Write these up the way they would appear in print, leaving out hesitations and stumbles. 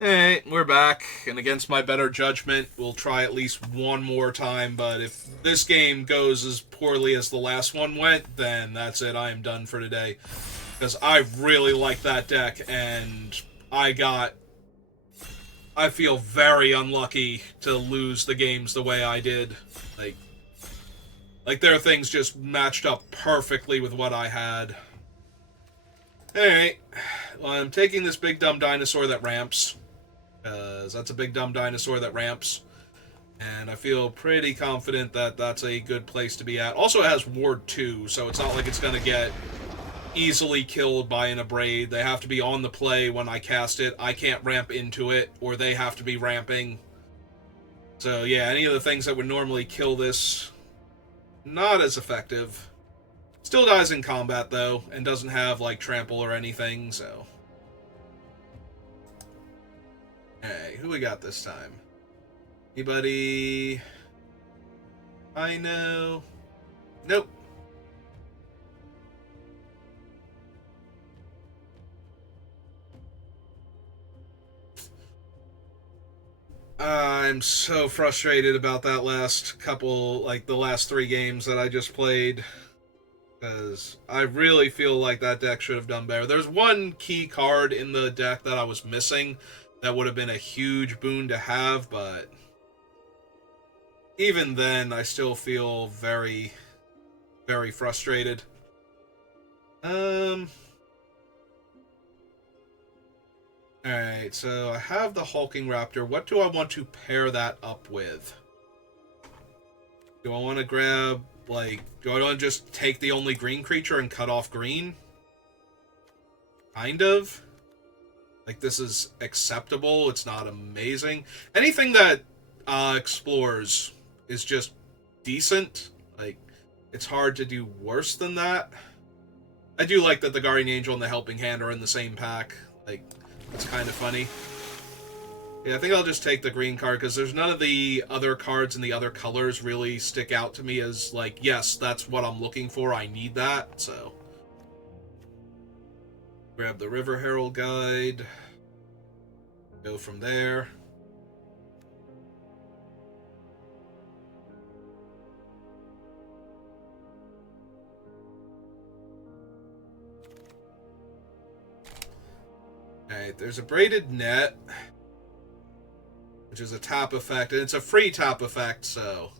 Hey, we're back, and against my better judgment, we'll try at least one more time. But if this game goes as poorly as the last one went, then that's it. I am done for today. Because I really like that deck, and I got. I feel very unlucky to lose the games the way I did. Like, like their things just matched up perfectly with what I had. Alright. Well, I'm taking this big dumb dinosaur that ramps. Because that's a big dumb dinosaur that ramps. And I feel pretty confident that that's a good place to be at. Also, it has Ward 2, so it's not like it's going to get easily killed by an Abrade. They have to be on the play when I cast it. I can't ramp into it, or they have to be ramping. So, yeah, any of the things that would normally kill this, not as effective. Still dies in combat, though, and doesn't have, like, trample or anything, so. Hey, who we got this time? Anybody I know? Nope. I'm so frustrated about that last couple, like the last three games that I just played. Because I really feel like that deck should have done better. There's one key card in the deck that I was missing that would have been a huge boon to have, but even then, I still feel very, very frustrated. Um. Alright, so I have the Hulking Raptor. What do I want to pair that up with? Do I want to grab, like, do I want to just take the only green creature and cut off green? Kind of. Like, this is acceptable. It's not amazing. Anything that explores is just decent. Like, it's hard to do worse than that. I do like that the Guardian Angel and the Helping Hand are in the same pack. Like, it's kind of funny. Yeah, I think I'll just take the green card because there's none of the other cards in the other colors really stick out to me as, like, yes, that's what I'm looking for. I need that. So, grab the River Herald Guide. Go from there. Alright, there's a Braided Net, which is a tap effect, and it's a free tap effect, so.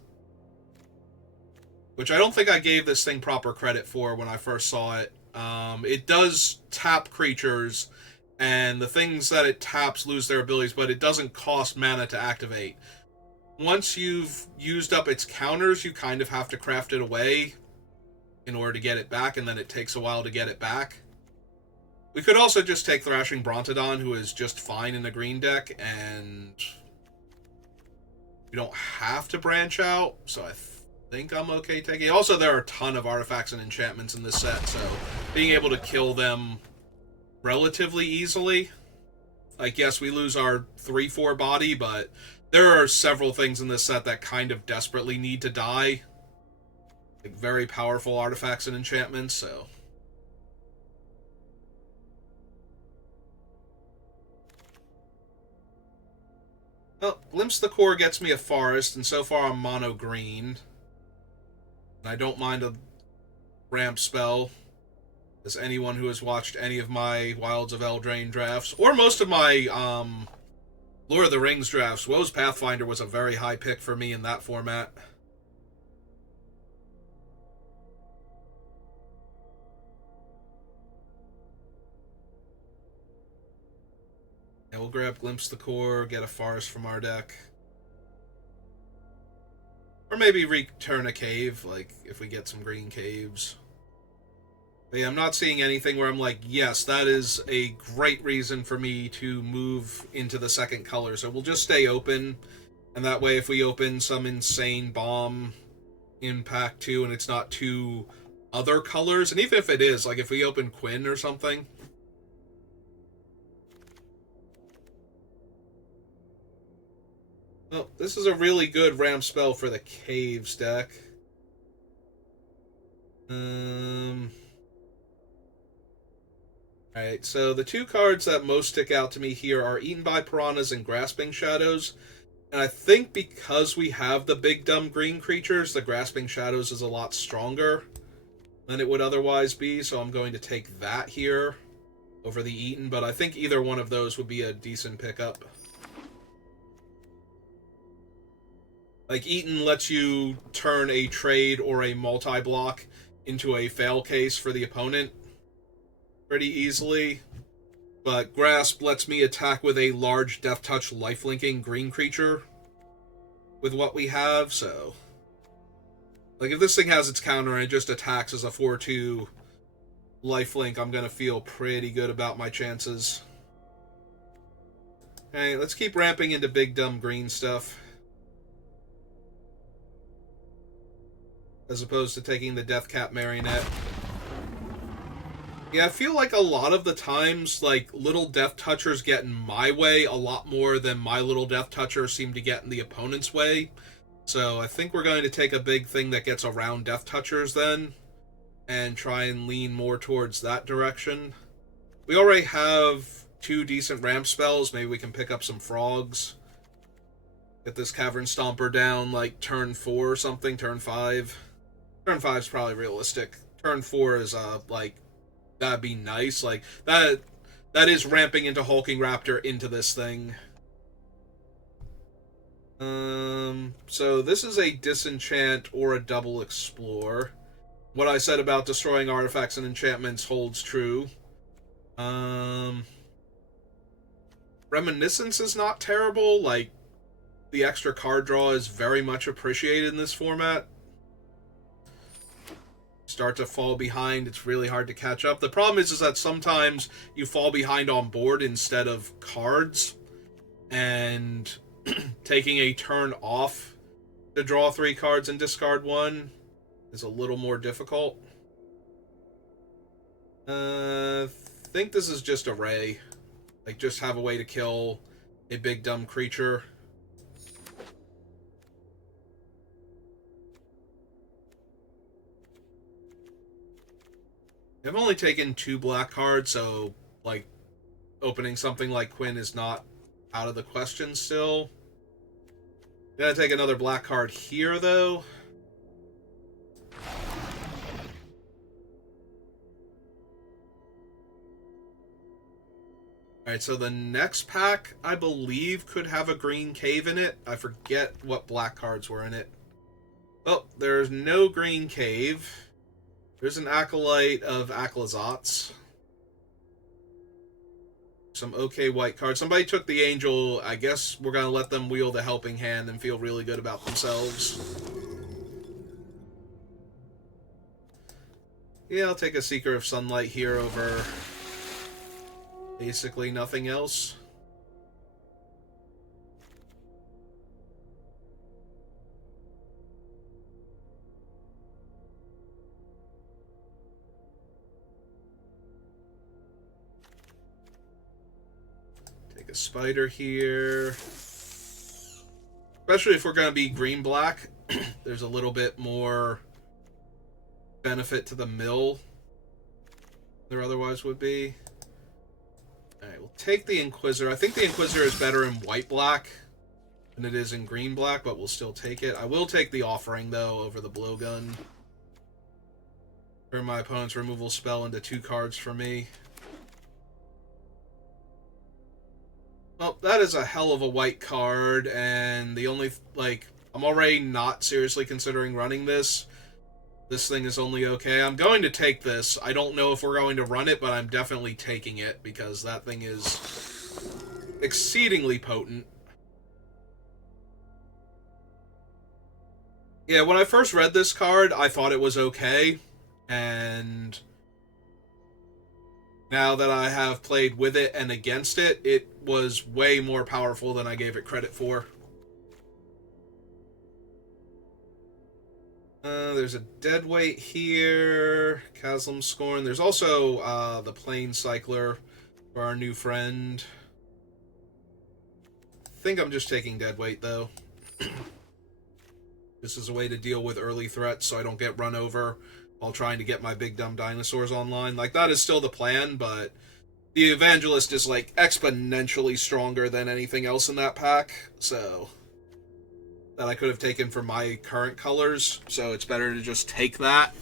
Which I don't think I gave this thing proper credit for when I first saw it. It does tap creatures, and the things that it taps lose their abilities, but it doesn't cost mana to activate. Once you've used up its counters, you kind of have to craft it away in order to get it back, and then it takes a while to get it back. We could also just take Thrashing Brontodon, who is just fine in a green deck, and we don't have to branch out, so I think I'm okay taking it. Also, there are a ton of artifacts and enchantments in this set, so being able to kill them relatively easily. Like, yes, we lose our 3-4 body, but there are several things in this set that kind of desperately need to die. Like, very powerful artifacts and enchantments, so. Well, Glimpse the Core gets me a forest, and so far I'm mono green. And I don't mind a ramp spell, as anyone who has watched any of my Wilds of Eldraine drafts, or most of my Lord of the Rings drafts, Woe's Pathfinder was a very high pick for me in that format. And we'll grab Glimpse the Core, get a forest from our deck. Or maybe return a cave, like, if we get some green caves. But yeah, I'm not seeing anything where I'm like, yes, that is a great reason for me to move into the second color. So we'll just stay open, and that way if we open some insane bomb impact too, and it's not two other colors, and even if it is, like if we open Quinn or something. Oh, this is a really good ramp spell for the Caves deck. Um... Alright, so the two cards that most stick out to me here are Eaten by Piranhas and Grasping Shadows. And I think because we have the big dumb green creatures, the Grasping Shadows is a lot stronger than it would otherwise be, so I'm going to take that here over the Eaten, but I think either one of those would be a decent pickup. Like, Eaten lets you turn a trade or a multi-block into a fail case for the opponent pretty easily, but Grasp lets me attack with a large Death Touch lifelinking green creature with what we have, so... Like, if this thing has its counter and it just attacks as a 4-2 lifelink, I'm gonna feel pretty good about my chances. Okay, let's keep ramping into big dumb green stuff. As opposed to taking the Deathcap Marionette. Yeah, I feel like a lot of the times, like, little Death Touchers get in my way a lot more than my little Death Touchers seem to get in the opponent's way. So I think we're going to take a big thing that gets around Death Touchers then, and try and lean more towards that direction. We already have 2 decent ramp spells. Maybe we can pick up some frogs. Get this Cavern Stomper down, like, turn 4 or something, turn 5. Turn 5 is probably realistic. Turn 4 is, like... That'd be nice. Like, that is ramping into Hulking Raptor into this thing. So this is a Disenchant or a Double Explore. What I said about destroying artifacts and enchantments holds true. Reminiscence is not terrible. Like, the extra card draw is very much appreciated in this format. Start to fall behind, it's really hard to catch up. The problem is that sometimes you fall behind on board instead of cards, and taking a turn off to draw 3 cards and discard 1 is a little more difficult. Think this is just a Ray. Like, just have a way to kill a big dumb creature. I've only taken 2 black cards, so, like, opening something like Quinn is not out of the question still. Gonna take another black card here, though. Alright, so the next pack, I believe, could have a green cave in it. I forget what black cards were in it. Oh, there's no green cave. There's an Acolyte of Aclazotz. Some okay white cards. Somebody took the Angel. I guess we're going to let them wield a helping hand and feel really good about themselves. Yeah, I'll take a Seeker of Sunlight here over basically nothing else. A spider here. Especially if we're going to be green-black, there's a little bit more benefit to the mill there otherwise would be. Alright, we'll take the Inquisitor. I think the Inquisitor is better in white-black than it is in green-black, but we'll still take it. I will take the Offering, though, over the Blowgun. Turn my opponent's removal spell into 2 cards for me. Well, that is a hell of a white card, and the only, like, I'm already not seriously considering running this. This thing is only okay. I'm going to take this. I don't know if we're going to run it, but I'm definitely taking it, because that thing is exceedingly potent. Yeah, when I first read this card, I thought it was okay, and now that I have played with it and against it, it was way more powerful than I gave it credit for. There's a Deadweight here, Chasm Scorn. There's also the Plane Cycler for our new friend. I think I'm just taking Deadweight, though. This is a way to deal with early threats so I don't get run over while trying to get my big dumb dinosaurs online. Like, that is still the plan, but The Evangelist is like exponentially stronger than anything else in that pack, so that I could have taken for my current colors. So it's better to just take that.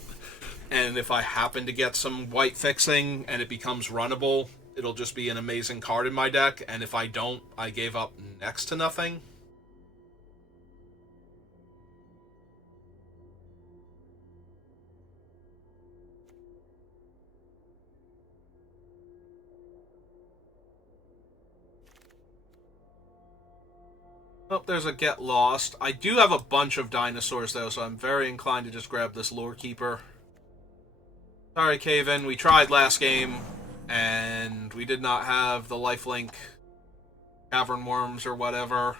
And if I happen to get some white fixing and it becomes runnable, it'll just be an amazing card in my deck. And if I don't, I gave up next to nothing. Oh, there's a Get Lost. I do have a bunch of dinosaurs, though, so I'm very inclined to just grab this Lore Keeper. Sorry, Caven. We tried last game, and we did not have the lifelink Cavern Worms or whatever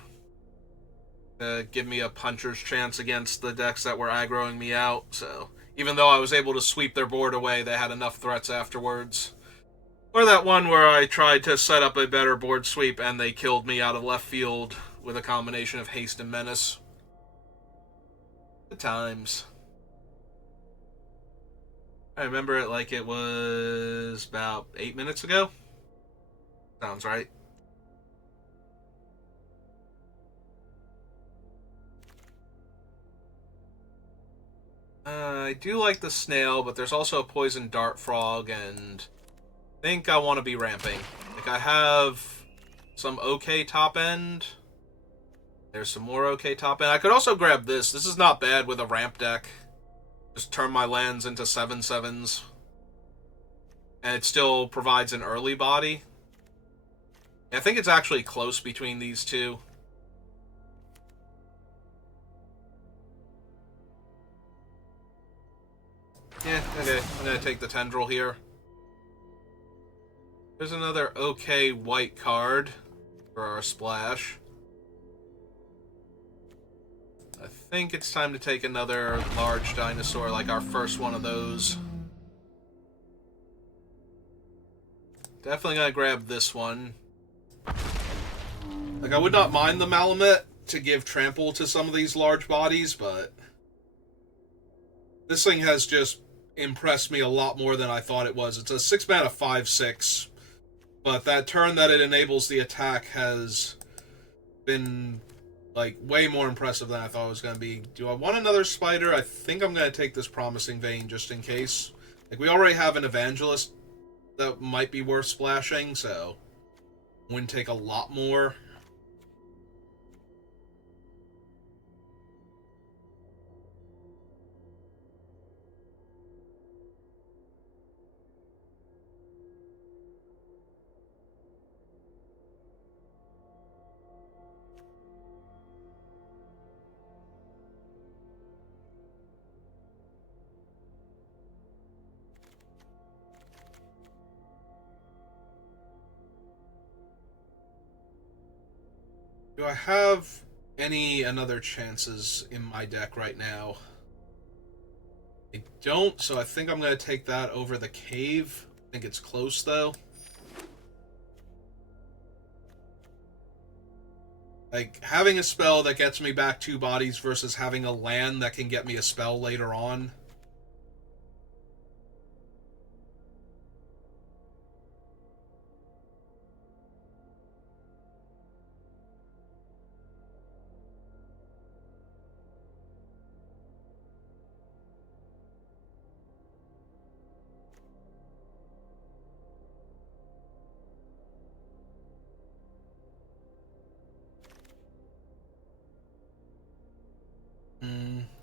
to give me a puncher's chance against the decks that were aggroing me out, so even though I was able to sweep their board away, they had enough threats afterwards. Or that one where I tried to set up a better board sweep and they killed me out of left field with a combination of haste and menace. Good times. I remember it like it was about 8 minutes ago. Sounds right. I do like the snail, but there's also a poison dart frog, and I think I want to be ramping. Like, I have some okay top end. There's some more okay top end. I could also grab this. This is not bad with a ramp deck. Just turn my lands into 7/7s. And it still provides an early body. I think it's actually close between these two. Yeah, okay. I'm going to take the Tendril here. There's another okay white card for our splash. I think it's time to take another large dinosaur, like our first one of those. Definitely going to grab this one. Like, I would not mind the Malamet to give trample to some of these large bodies, but this thing has just impressed me a lot more than I thought it was. It's a 6-mana 5/6, but that turn that it enables the attack has been like way more impressive than I thought it was going to be. Do I want another spider? I think I'm going to take this Promising Vein just in case. Like, we already have an Evangelist that might be worth splashing, so wouldn't take a lot more. Do I have any another chances in my deck right now? I don't, so I think I'm going to take that over the cave. I think it's close, though. Like, having a spell that gets me back 2 bodies versus having a land that can get me a spell later on.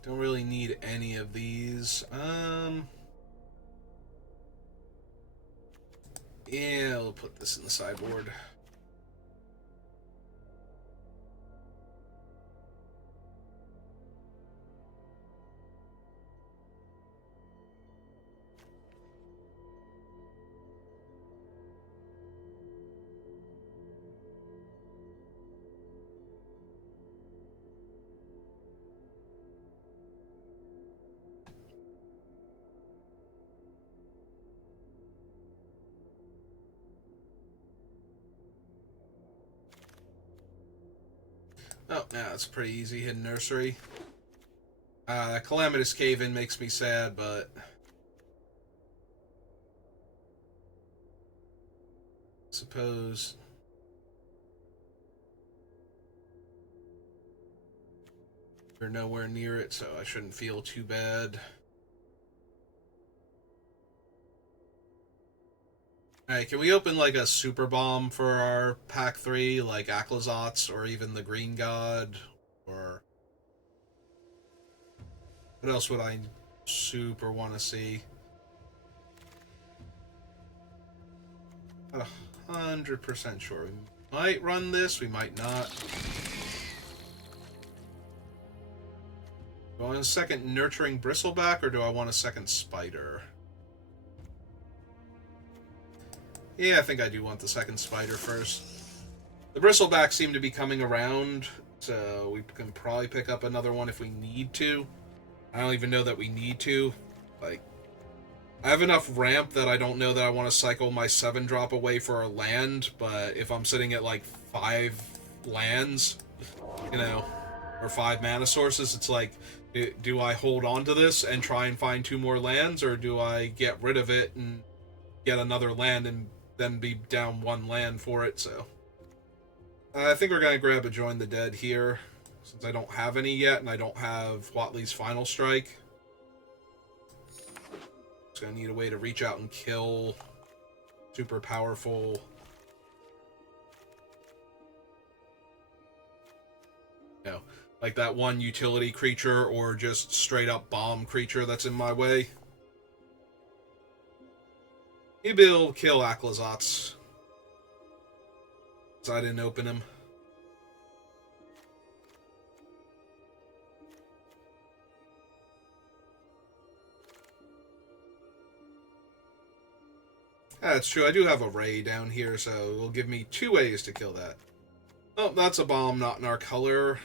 Don't really need any of these. Yeah, I'll put this in the sideboard. Oh, yeah, that's pretty easy. Hidden Nursery. Calamitous Cave-In makes me sad, but suppose. We're nowhere near it, so I shouldn't feel too bad. Alright, can we open like a super bomb for our pack 3, like Aclazotz or even the Green God? Or what else would I super want to see? 100% sure. We might run this, we might not. Do I want a second Nurturing Bristleback, or do I want a second Spider? Yeah, I think I do want the second Spider first. The Bristlebacks seem to be coming around, so we can probably pick up another one if we need to. I don't even know that we need to. Like, I have enough ramp that I don't know that I want to cycle my 7-drop away for a land, but if I'm sitting at like 5 lands, you know, or 5 mana sources, it's like, do I hold on to this and try and find 2 more lands, or do I get rid of it and get another land and then be down 1 land for it? So I think we're going to grab a Join the Dead here, since I don't have any yet, and I don't have Watley's Final Strike. Just going to need a way to reach out and kill super powerful... No. Like that one utility creature, or just straight up bomb creature that's in my way. Maybe he'll kill Aclazotz, because I didn't open him. That's true, I do have a Ray down here, so it'll give me 2 ways to kill that. Oh, that's a bomb not in our color.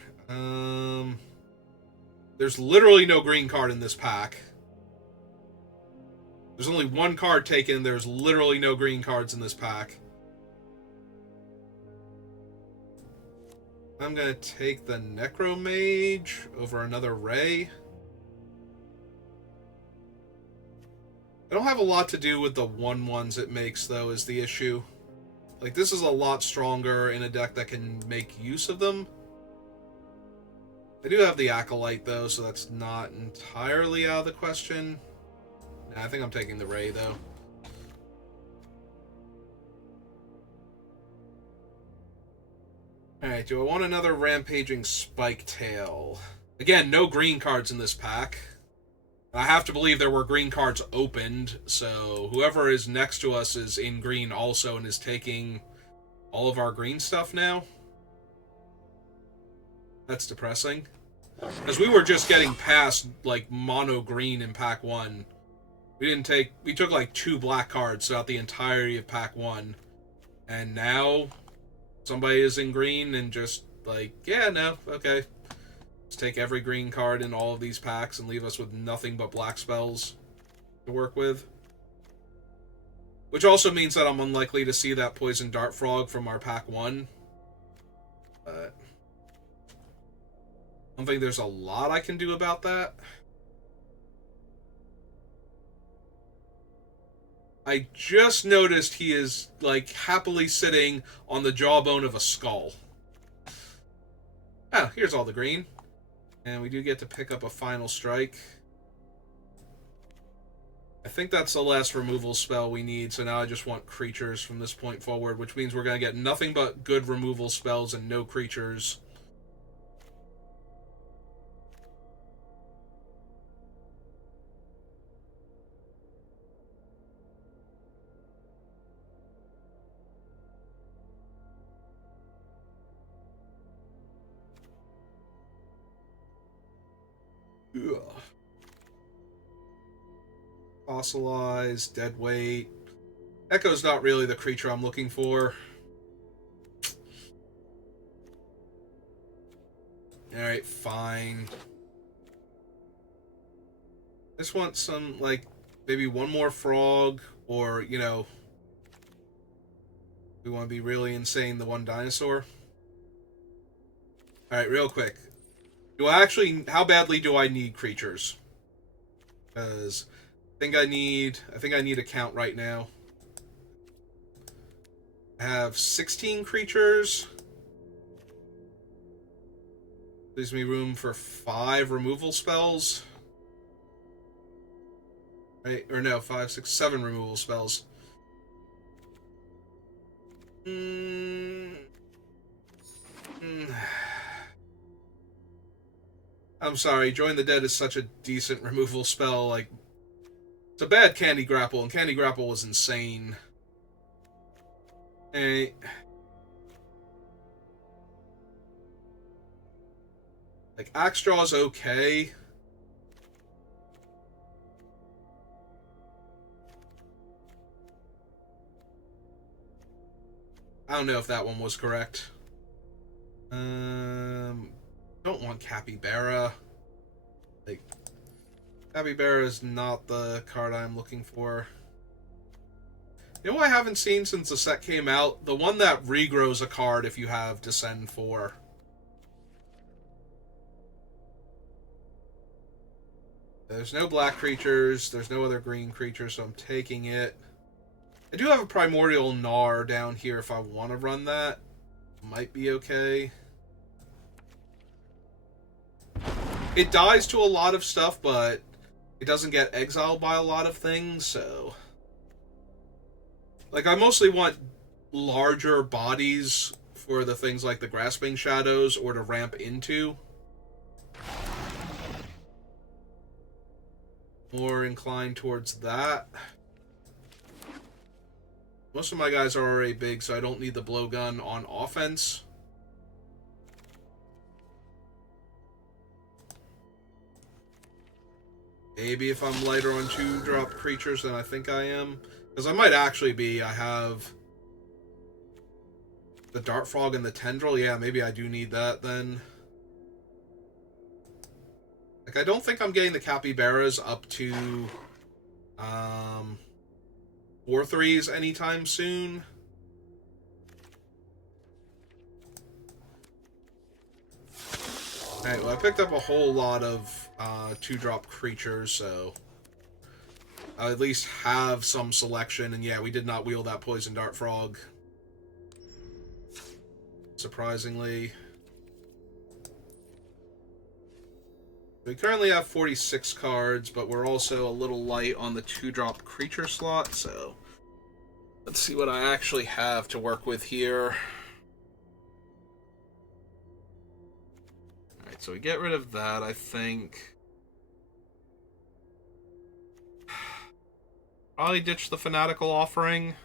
There's literally no green card in this pack. There's only 1 card taken. There's literally no green cards in this pack. I'm going to take the Necromage over another Ray. I don't have a lot to do with the 1/1s it makes, though, is the issue. Like, this is a lot stronger in a deck that can make use of them. I do have the Acolyte, though, so that's not entirely out of the question. Nah, I think I'm taking the Ray, though. Alright, do I want another Rampaging Spiketail? Again, no green cards in this pack. I have to believe there were green cards opened, so whoever is next to us is in green also and is taking all of our green stuff now. That's depressing. Because we were just getting past, like, mono green in pack 1. We took, like, 2 black cards throughout the entirety of pack 1. And now, somebody is in green and just, like, yeah, no, okay. Let's take every green card in all of these packs and leave us with nothing but black spells to work with. Which also means that I'm unlikely to see that Poison Dart Frog from our pack 1. But I don't think there's a lot I can do about that. I just noticed he is, like, happily sitting on the jawbone of a skull. Oh, here's all the green. And we do get to pick up a Final Strike. I think that's the last removal spell we need, so now I just want creatures from this point forward, which means we're going to get nothing but good removal spells and no creatures. Ugh. Fossilize, Deadweight. Echo's not really the creature I'm looking for. Alright, fine. I just want some, like, maybe 1 more frog, or, you know, we want to be really insane, the 1 dinosaur. Alright, real quick. How badly do I need creatures? Because I think I need a count right now. I have 16 creatures. Leaves me room for 5 removal spells. Right? Or no, 5, 6, 7 removal spells. I'm sorry, Join the Dead is such a decent removal spell. Like, it's a bad Candy Grapple, and Candy Grapple was insane. Hey. Like, Axe Draw's okay. I don't know if that one was correct. Don't want Capybara. Like, Capybara is not the card I'm looking for. You know what I haven't seen since the set came out? The one that regrows a card if you have Descend 4. There's no black creatures, there's no other green creatures, so I'm taking it. I do have a Primordial Gnar down here if I want to run that. Might be okay. It dies to a lot of stuff, but it doesn't get exiled by a lot of things, so... Like, I mostly want larger bodies for the things like the Grasping Shadows or to ramp into. More inclined towards that. Most of my guys are already big, so I don't need the blowgun on offense. Maybe if I'm lighter on 2-drop creatures than I think I am. Because I might actually be. I have the Dart Frog and the Tendril. Yeah, maybe I do need that then. Like, I don't think I'm getting the Capybaras up to 4/3s anytime soon. Alright, well, I picked up a whole lot of 2-drop creatures, so I at least have some selection. And yeah, we did not wield that Poison Dart Frog, surprisingly. We currently have 46 cards, but we're also a little light on the 2-drop creature slot, so let's see what I actually have to work with here. Alright, so we get rid of that, I think. Probably ditch the Fanatical Offering.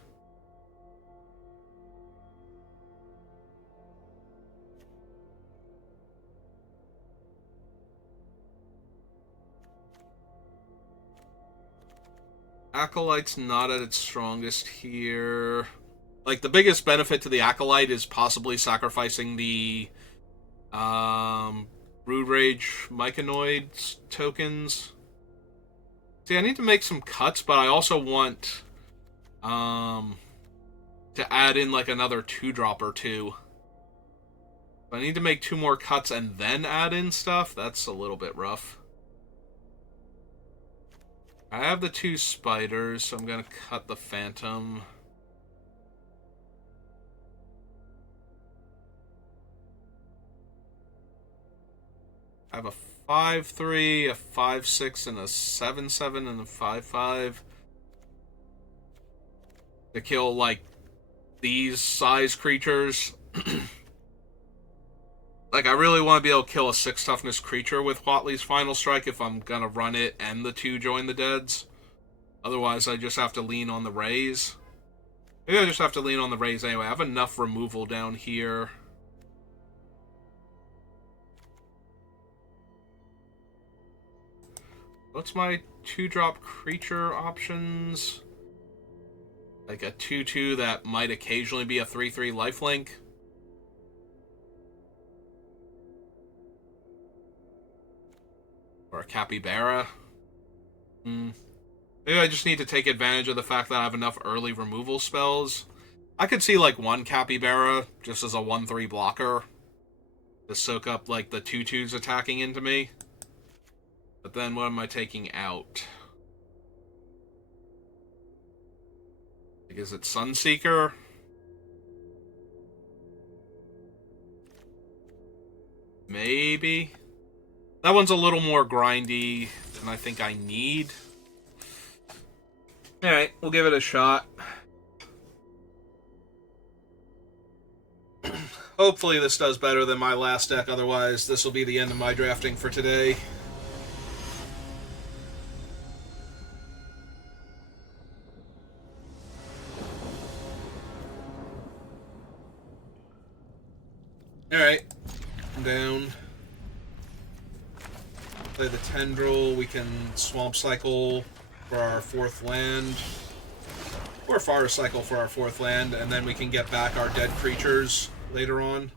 Acolyte's not at its strongest here. Like, the biggest benefit to the Acolyte is possibly sacrificing the Brood Rage Myconoids tokens. See, I need to make some cuts, but I also want to add in like another 2-drop or 2. If I need to make 2 more cuts and then add in stuff, that's a little bit rough. I have the 2 spiders, so I'm going to cut the Phantom. I have a 5/3, a 5/6, and a 7/7, and a 5/5 to kill, like, these size creatures. Like, I really want to be able to kill a 6 toughness creature with Huatli's Final Strike if I'm gonna run it and the 2 Join the Deads. Otherwise, I just have to lean on the Rays. Maybe I just have to lean on the Rays anyway. I have enough removal down here. What's my 2-drop creature options? Like a 2/2 that might occasionally be a 3/3 lifelink. Or a Capybara. Maybe I just need to take advantage of the fact that I have enough early removal spells. I could see like 1 Capybara just as a 1/3 blocker to soak up like the 2/2s attacking into me. But then what am I taking out? Like, is it Sunseeker? Maybe. That one's a little more grindy than I think I need. Alright, we'll give it a shot. Hopefully this does better than my last deck, otherwise this will be the end of my drafting for today. Alright, I'm down. Play the Tendril, we can Swamp Cycle for our 4th land. Or Forest Cycle for our 4th land, and then we can get back our dead creatures later on.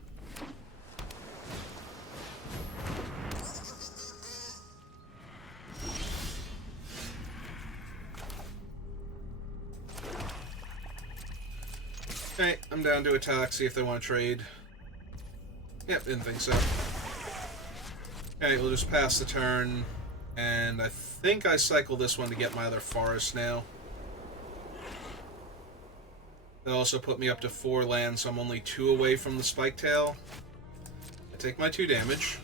Okay, I'm down to attack, see if they want to trade. Yep, didn't think so. Okay, we'll just pass the turn, and I think I cycle this one to get my other forest now. They also put me up to 4 lands, so I'm only 2 away from the Spike Tail. I take my 2 damage.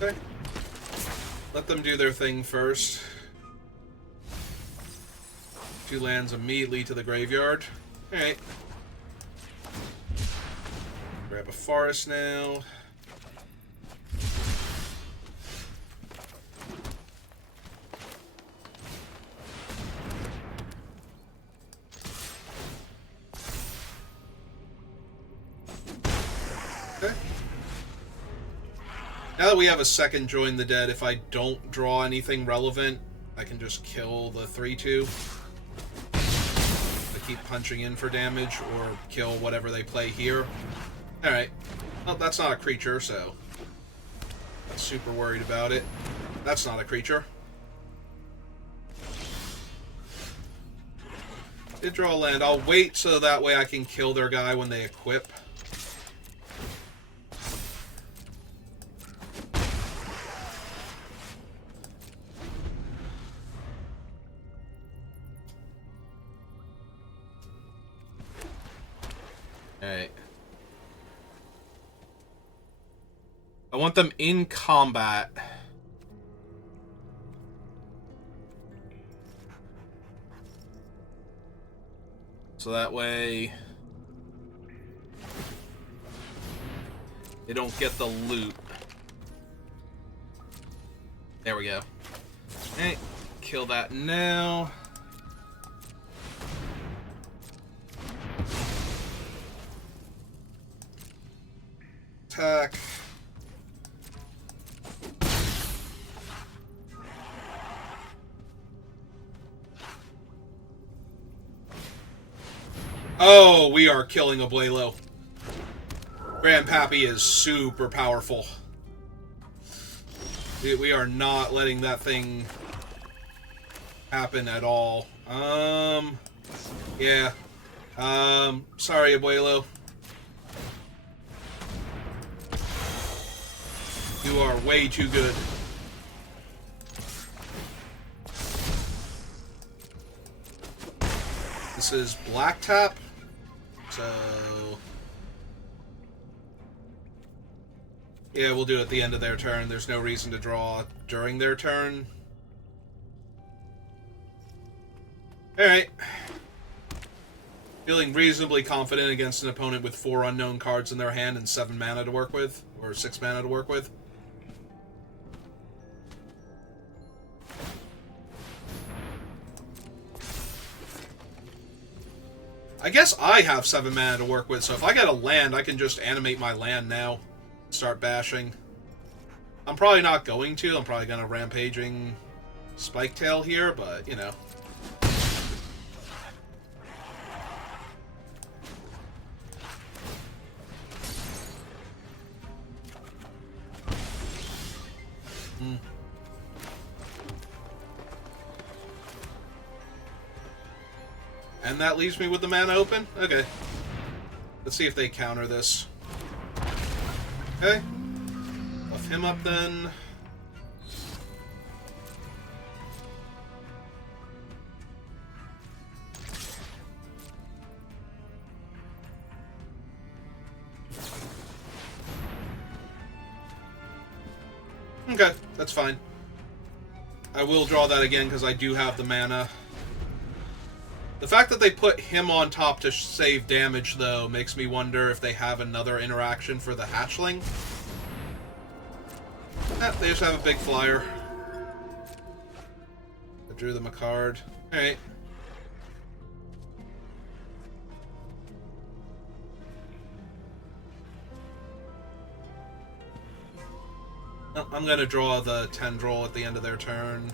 Okay. Let them do their thing first. 2 lands immediately to the graveyard. Alright. Grab a forest now. Okay. Now that we have a second Join the Dead, if I don't draw anything relevant, I can just kill the 3/2. Keep punching in for damage, or kill whatever they play here. Alright. Well, that's not a creature, so... not super worried about it. That's not a creature. Did draw a land. I'll wait so that way I can kill their guy when they equip. Alright. I want them in combat. So that way they don't get the loot. There we go. Alright, kill that now. Attack. Oh, we are killing Abuelo. Grandpappy is super powerful. We are not letting that thing happen at all. Yeah. Sorry, Abuelo. You are way too good. This is black tap. So... yeah, we'll do it at the end of their turn. There's no reason to draw during their turn. Alright. Feeling reasonably confident against an opponent with 4 unknown cards in their hand and 7 mana to work with. Or 6 mana to work with. I guess I have 7 mana to work with, so if I get a land, I can just animate my land now. Start bashing. I'm probably not going to. I'm probably going to Rampaging Spike Tail here, but, you know. And that leaves me with the mana open? Okay. Let's see if they counter this. Okay. Buff him up then. Okay, that's fine. I will draw that again because I do have the mana. The fact that they put him on top to save damage, though, makes me wonder if they have another interaction for the hatchling. They just have a big flyer. I drew them a card. Alright. Oh, I'm going to draw the tendril at the end of their turn.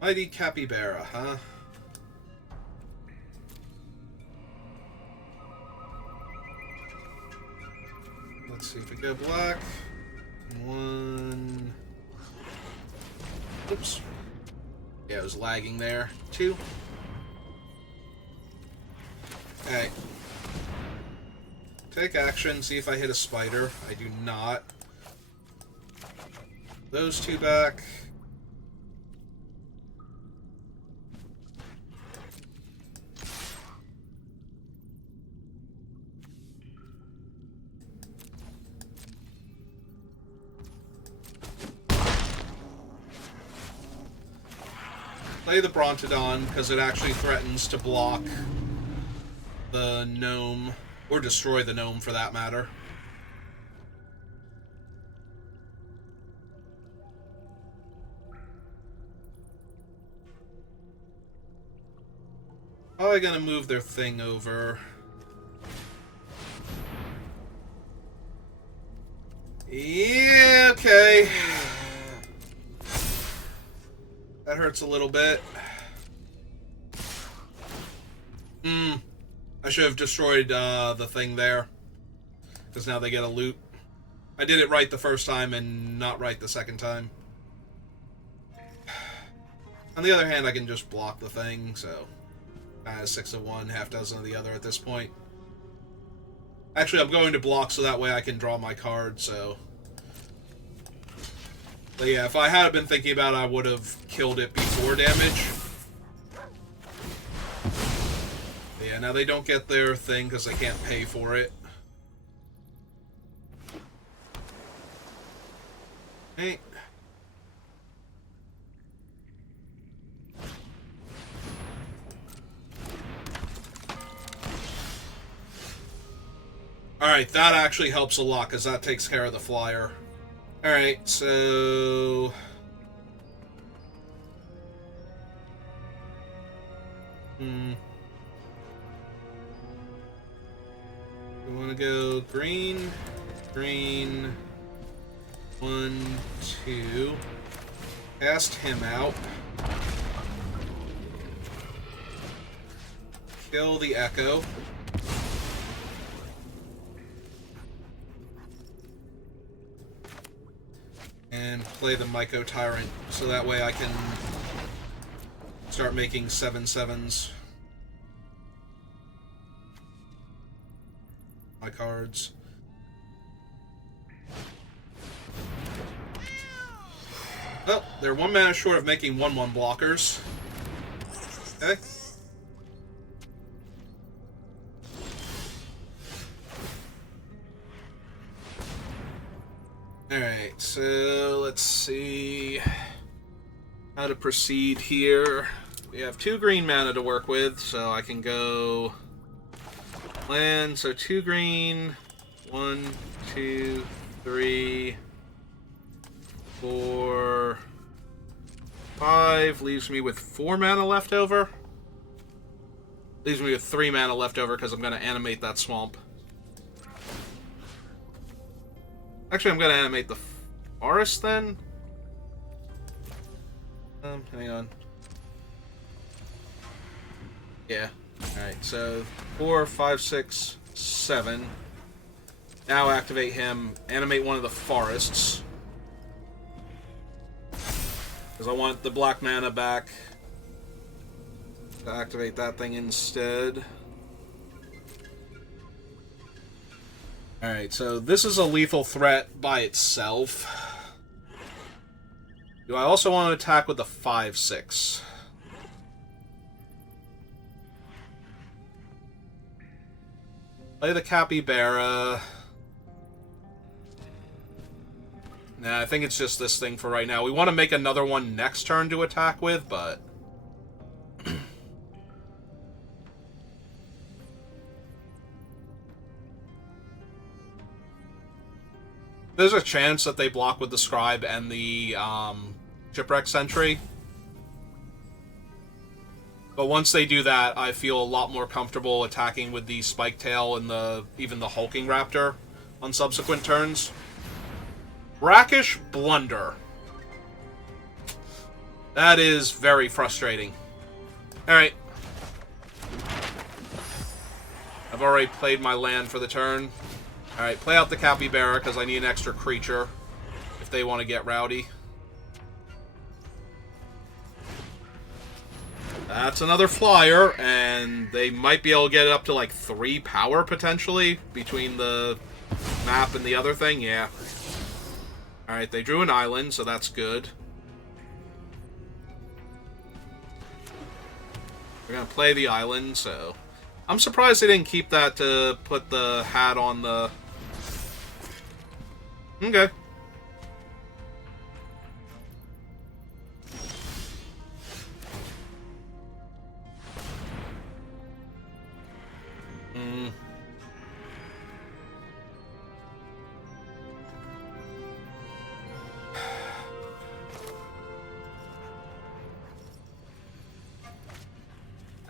Mighty Capybara, huh? Let's see if we go black. One. Oops. Yeah, it was lagging there. Two. Okay. Take action, see if I hit a spider. I do not. Those two back. Play the Brontodon, because it actually threatens to block the gnome, or destroy the gnome for that matter. Probably gonna move their thing over. Yeah, okay. That hurts a little bit. I should have destroyed the thing there. Because now they get a loot. I did it right the first time and not right the second time. On the other hand, I can just block the thing, so... 6 of one, half dozen of the other at this point. Actually, I'm going to block so that way I can draw my card, so... But yeah, if I had been thinking about it, I would have killed it before damage. But yeah, now they don't get their thing because they can't pay for it. Hey. Alright, that actually helps a lot because that takes care of the flyer. Alright, so... We want to go green, green, 1, 2. Cast him out. Kill the Echo. And play the Myco Tyrant, so that way I can start making 7/7s. My cards. Well, they're 1 mana short of making 1/1 blockers. Okay. Alright, so let's see how to proceed here. We have 2 green mana to work with, so I can go land, so 2 green, 1, 2, 3, 4, 5, leaves me with 4 mana left over. Leaves me with 3 mana left over because I'm going to animate that swamp. Actually, I'm going to animate the forest then. Hang on. Yeah. Alright, so 4, 5, 6, 7. Now activate him, animate one of the forests. Because I want the black mana back. To activate that thing instead. Alright, so this is a lethal threat by itself. Do I also want to attack with the 5/6? Play the Capybara. Nah, I think it's just this thing for right now. We want to make another one next turn to attack with, but... There's a chance that they block with the Scribe and the Shipwreck Sentry. But once they do that, I feel a lot more comfortable attacking with the Spike Tail and even the Hulking Raptor on subsequent turns. Brackish Blunder. That is very frustrating. Alright. I've already played my land for the turn. Alright, play out the Capybara, because I need an extra creature if they want to get rowdy. That's another flyer, and they might be able to get it up to like 3 power, potentially, between the map and the other thing. Yeah. Alright, they drew an island, so that's good. They're going to play the island, so... I'm surprised they didn't keep that to put the hat on the... Okay.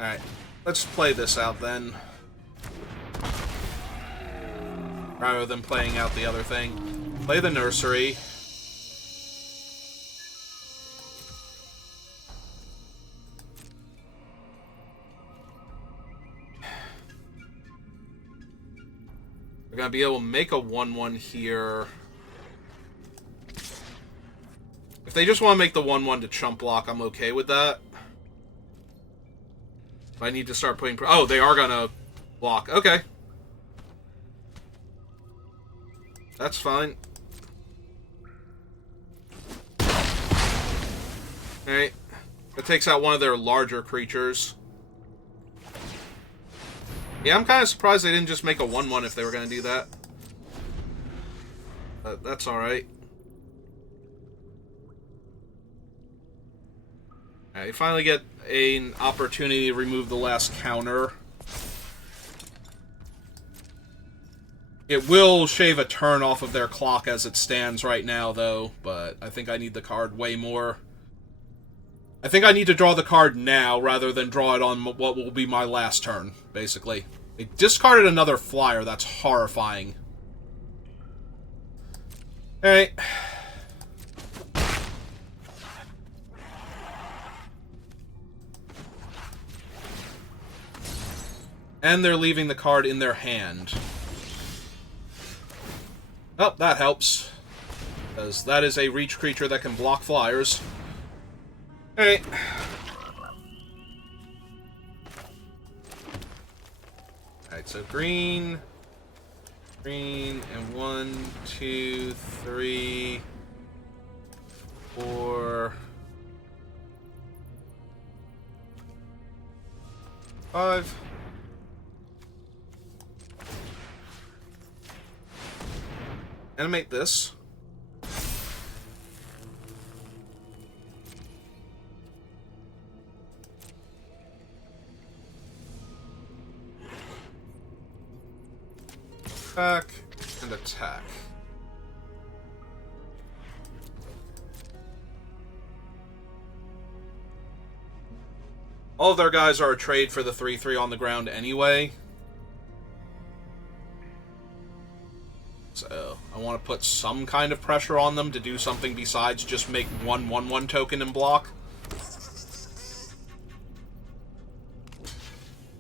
Alright, let's play this out then. Rather than playing out the other thing. Play the nursery. We're going to be able to make a 1-1 here. If they just want to make the 1-1 to chump block, I'm okay with that. I need to start putting... Oh, they are going to block. Okay. That's fine. Alright. That takes out one of their larger creatures. Yeah, I'm kind of surprised they didn't just make a 1-1 if they were going to do that. But that's alright. Alright, you finally get an opportunity to remove the last counter. It will shave a turn off of their clock as it stands right now, though, but I think I need the card way more. I think I need to draw the card now rather than draw it on what will be my last turn, basically. They discarded another flyer. That's horrifying. Alright. And they're leaving the card in their hand. Oh, that helps. Because that is a reach creature that can block flyers. Alright. Alright, so green. Green, and 1, 2, 3, 4, 5. Animate this. Attack and attack. All of their guys are a trade for the 3/3 on the ground anyway. So, I want to put some kind of pressure on them to do something besides just make 1/1/1 token and block.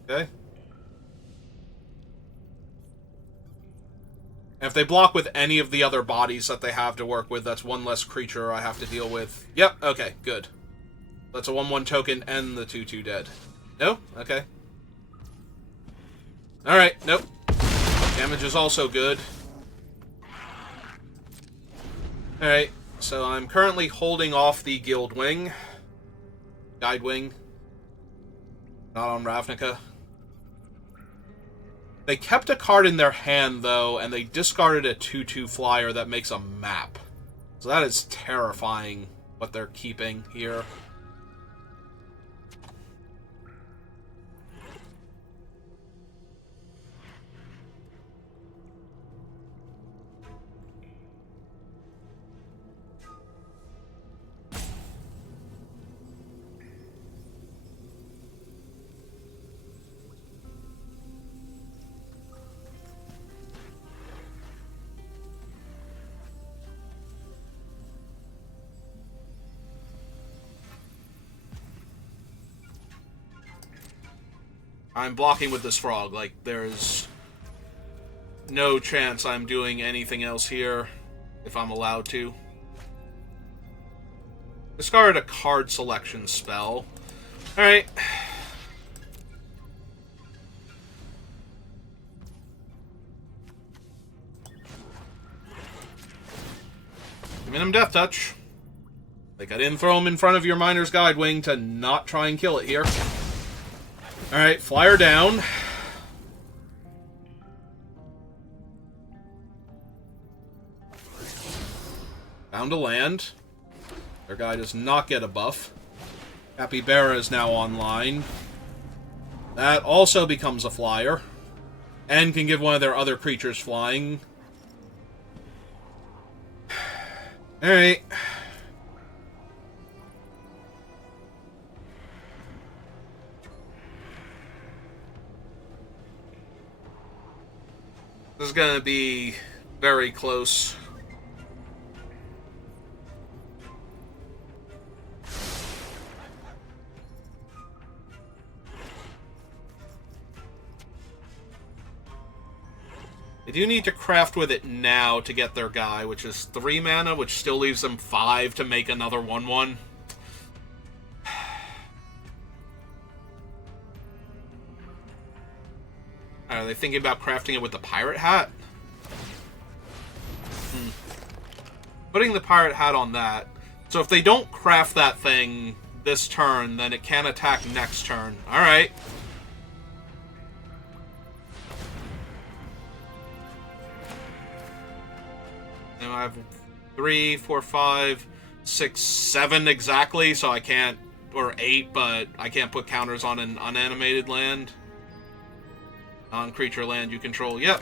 Okay. And if they block with any of the other bodies that they have to work with, that's one less creature I have to deal with. Yep, okay, good. That's a 1/1 token and the 2/2 dead. No? Okay. Alright, nope. Damage is also good. Alright, so I'm currently holding off the Guild Wing. Guide Wing. Not on Ravnica. They kept a card in their hand, though, and they discarded a 2/2 flyer that makes a map. So that is terrifying, what they're keeping here. I'm blocking with this frog. Like, there's no chance I'm doing anything else here if I'm allowed to. Discard a card selection spell. Alright. Giving him Death Touch. Like, I didn't throw him in front of your Miner's Guidewing to not try and kill it here. Alright, flyer down. Found a land. Their guy does not get a buff. Capybara is now online. That also becomes a flyer. And can give one of their other creatures flying. Alright. This is going to be very close. They do need to craft with it now to get their guy, which is 3 mana, which still leaves them 5 to make another 1/1. Are they thinking about crafting it with the pirate hat? Putting the pirate hat on that. So if they don't craft that thing this turn, then it can attack next turn. Alright. Now I have 3, 4, 5, 6, 7 exactly, so I can't... Or 8, but I can't put counters on an unanimated land. Non-creature land you control. Yep.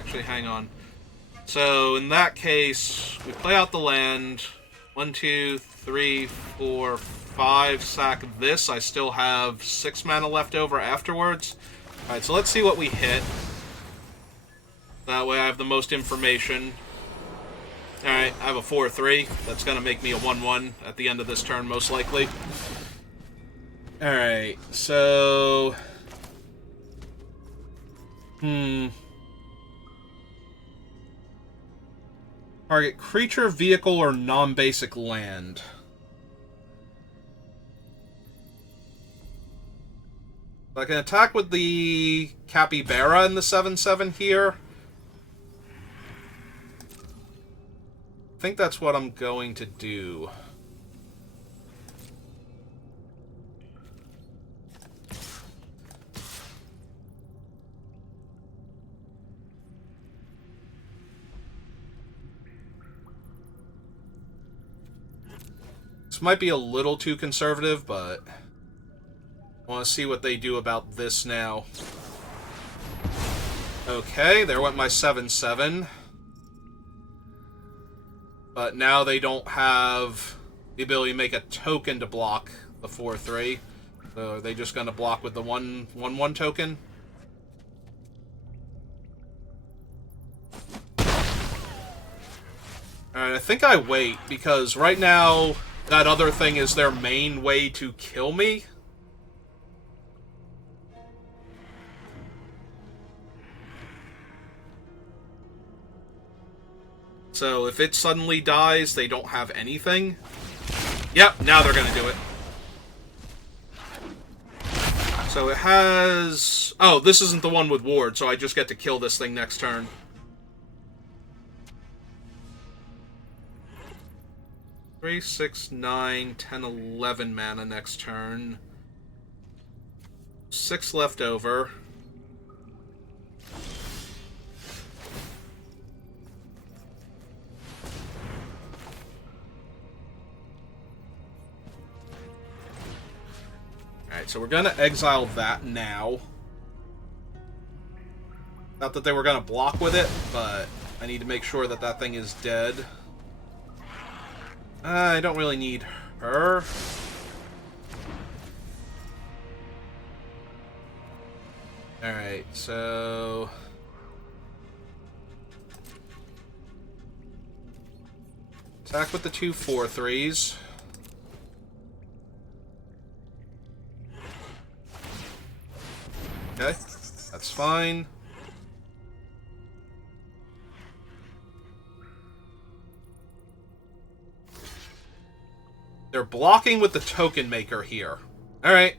Actually, hang on. So, in that case, we play out the land. 1, 2, 3, 4, 5. Sack this. I still have 6 mana left over afterwards. Alright, so let's see what we hit. That way I have the most information. Alright, I have a 4/3. That's going to make me a 1/1 at the end of this turn, most likely. Alright, so... Target creature, vehicle, or non-basic land. I can attack with the Capybara in the 7/7 here. I think that's what I'm going to do. This might be a little too conservative, but I want to see what they do about this now. Okay, there went my 7/7. But now they don't have the ability to make a token to block the 4/3. So are they just going to block with the 1/1 token? Alright, I think I wait, because right now that other thing is their main way to kill me. So if it suddenly dies, they don't have anything. Yep, now they're going to do it. So it has... Oh, this isn't the one with ward, so I just get to kill this thing next turn. 3, 6, 9, 10, 11 mana next turn. 6 left over. Alright, so we're gonna exile that now. Not that they were gonna block with it, but I need to make sure that that thing is dead. I don't really need her. Alright, so... attack with the 2 4/3s. Okay, that's fine. They're blocking with the token maker here. Alright.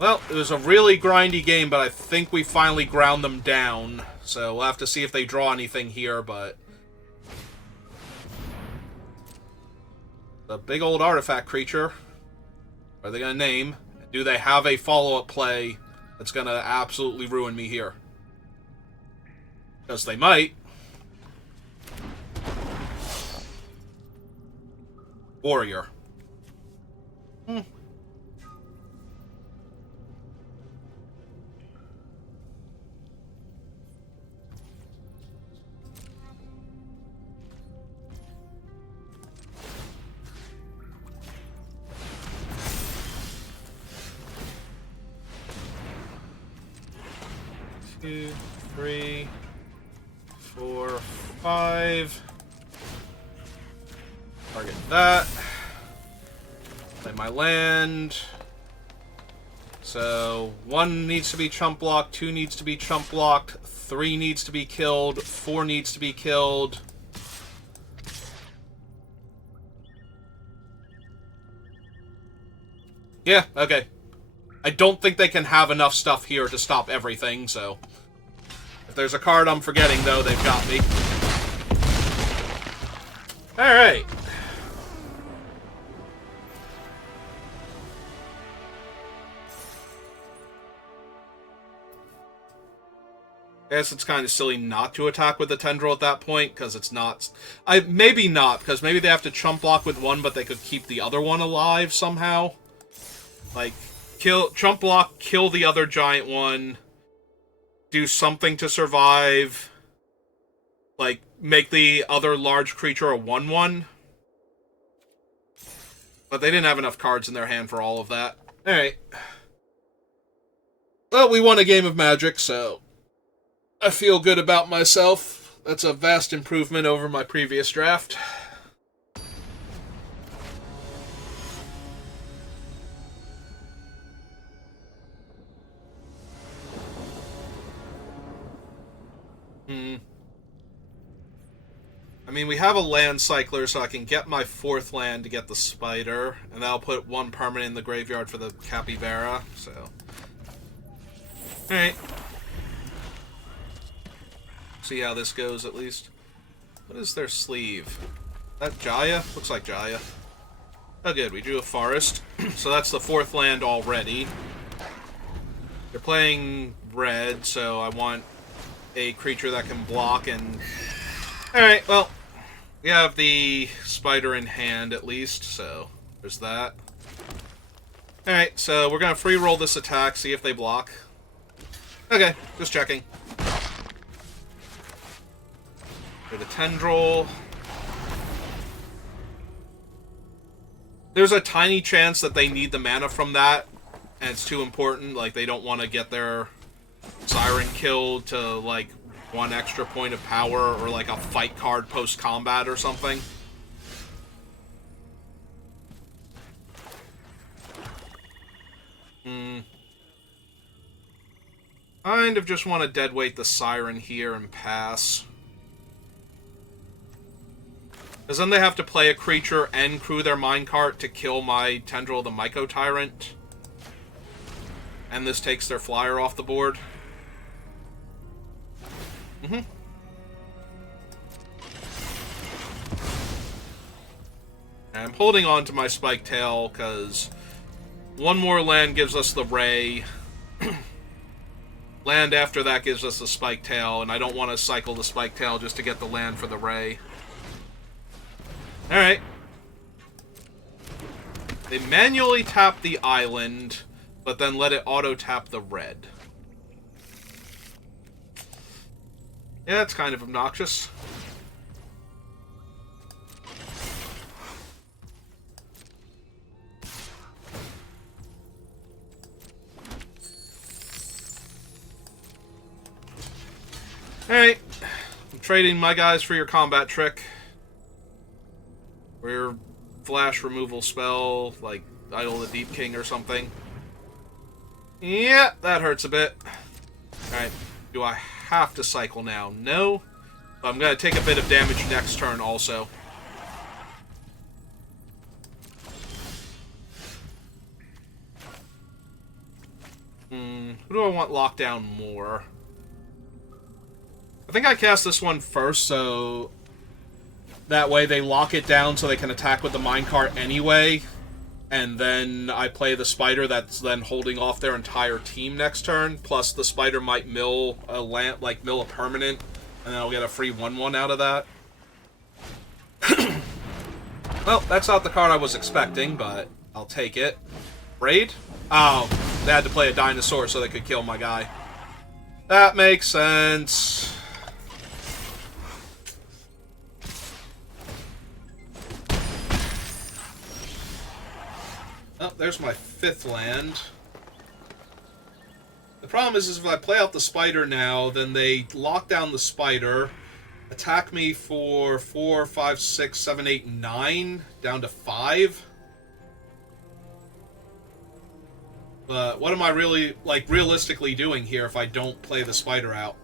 Well, it was a really grindy game, but I think we finally ground them down. So we'll have to see if they draw anything here, but... the big old artifact creature. What are they going to name? Do they have a follow-up play that's going to absolutely ruin me here? Because they might. Warrior. 2, 3, 4, 5. Target that. Play my land. So 1 needs to be chump blocked, 2 needs to be chump blocked, 3 needs to be killed, 4 needs to be killed. Yeah, okay. I don't think they can have enough stuff here to stop everything, so... if there's a card I'm forgetting, though, they've got me. Alright. I guess it's kind of silly not to attack with the Tendril at that point, because it's not... maybe not, because maybe they have to chump block with one, but they could keep the other one alive somehow. Like, chump block, kill the other giant one, do something to survive, like, make the other large creature a 1/1. But they didn't have enough cards in their hand for all of that. Alright. Well, we won a game of Magic, so... I feel good about myself. That's a vast improvement over my previous draft. I mean, we have a land cycler, so I can get my 4th land to get the spider, and that'll put 1 permanent in the graveyard for the capybara, so... Alright. See how this goes, at least. What is their sleeve? That Jaya? Looks like Jaya. Oh, good. We drew a forest. So that's the 4th land already. They're playing red, so I want a creature that can block and... Alright, well, we have the spider in hand, at least, so there's that. Alright, so we're going to free roll this attack, see if they block. Okay, just checking. For the Tendril. There's a tiny chance that they need the mana from that, and it's too important. Like, they don't want to get their Siren killed to, like, 1 extra point of power, or, like, a fight card post-combat or something. Kind of just want to deadweight the Siren here and pass. Because then they have to play a creature and crew their minecart to kill my Tendril the Myco Tyrant. And this takes their flyer off the board. I'm holding on to my Spike Tail, because one more land gives us the Ray. Land after that gives us the Spike Tail, and I don't want to cycle the Spike Tail just to get the land for the Ray. Alright. They manually tap the island, but then let it auto-tap the red. Yeah, that's kind of obnoxious. Alright. I'm trading my guys for your combat trick. For your flash removal spell, like Idol the Deep King or something. Yeah, that hurts a bit. Alright. Do I have to cycle now? No. But I'm going to take a bit of damage next turn also. Who do I want locked down more? I think I cast this one first, so that way they lock it down so they can attack with the minecart anyway. And then I play the spider that's then holding off their entire team next turn. Plus the spider might mill a land, like mill a permanent, and then I'll get a free 1/1 out of that. Well, that's not the card I was expecting, but I'll take it. Raid? Oh, they had to play a dinosaur so they could kill my guy. That makes sense. Oh, there's my 5th land. The problem is if I play out the spider now, then they lock down the spider, attack me for 4, 5, 6, 7, 8, 9, down to 5. But what am I really, like, realistically doing here if I don't play the spider out?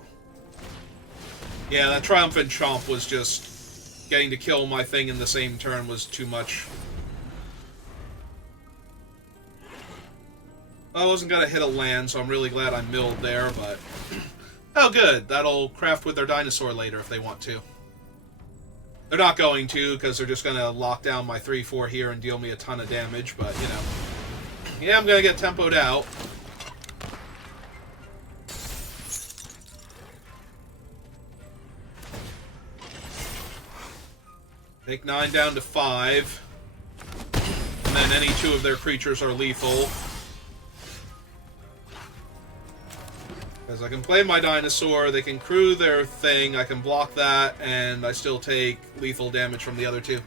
Yeah, that Triumphant Chomp was just getting to kill my thing in the same turn was too much. I wasn't going to hit a land, so I'm really glad I milled there, but... oh, good. That'll craft with their dinosaur later if they want to. They're not going to, because they're just going to lock down my 3/4 here and deal me a ton of damage, but, you know. Yeah, I'm going to get tempoed out. Make 9 down to 5. And then any 2 of their creatures are lethal. Because I can play my dinosaur, they can crew their thing, I can block that, and I still take lethal damage from the other 2.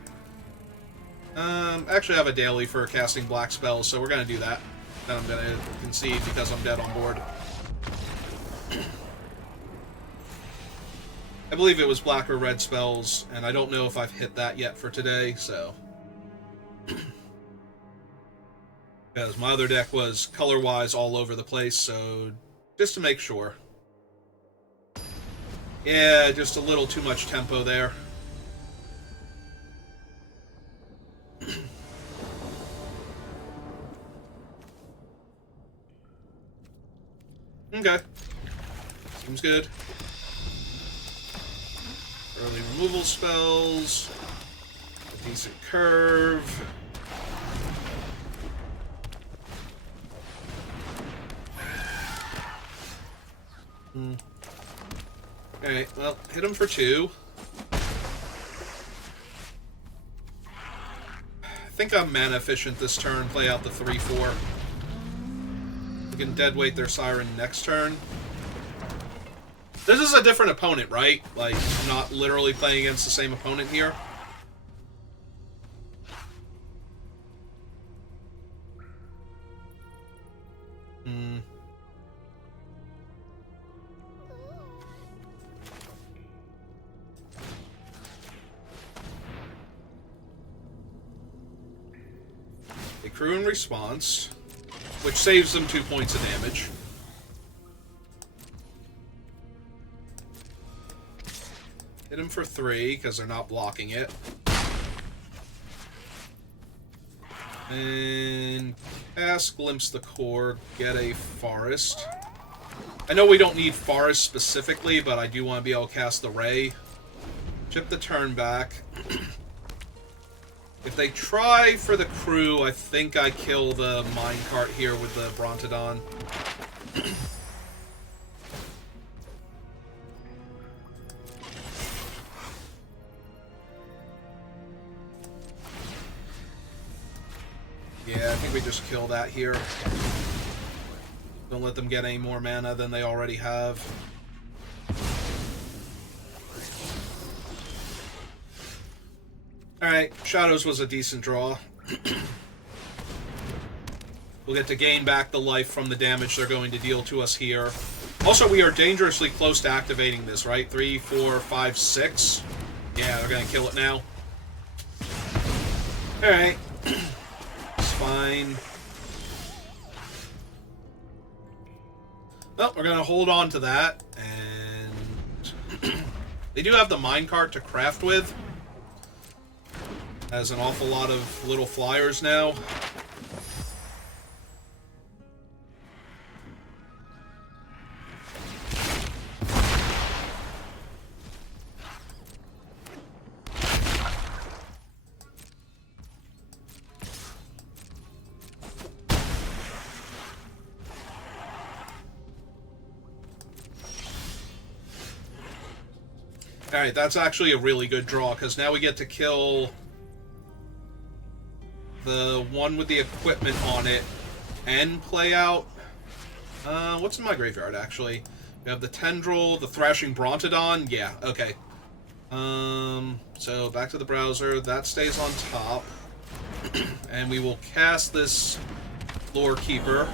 Actually I have a daily for casting black spells, so we're going to do that. Then I'm going to concede because I'm dead on board. I believe it was black or red spells, and I don't know if I've hit that yet for today, so... because my other deck was color-wise all over the place, so... just to make sure. Yeah, just a little too much tempo there. Okay. Seems good. Early removal spells. A decent curve. Okay, well, hit him for 2. I think I'm mana efficient this turn, play out the 3/4. We can deadweight their Siren next turn. This is a different opponent, right? Like, I'm not literally playing against the same opponent here. They crew in response, which saves them 2 points of damage. Hit him for 3, because they're not blocking it. And cast Glimpse the Core, get a Forest. I know we don't need Forest specifically, but I do want to be able to cast the Ray. Chip the turn back. If they try for the crew, I think I kill the minecart here with the Brontodon. Yeah, I think we just kill that here. Don't let them get any more mana than they already have. Alright, Shadows was a decent draw. We'll get to gain back the life from the damage they're going to deal to us here. Also, we are dangerously close to activating this, right? 3, 4, 5, 6. Yeah, they're going to kill it now. Alright. It's fine. Well, we're going to hold on to that. And they do have the minecart to craft with. Has an awful lot of little flyers now. Alright, that's actually a really good draw, because now we get to kill the one with the equipment on it and play out... what's in my graveyard, actually? We have the Tendril, the Thrashing Brontodon. Yeah, okay. So, back to the browser. That stays on top. And we will cast this Lore Keeper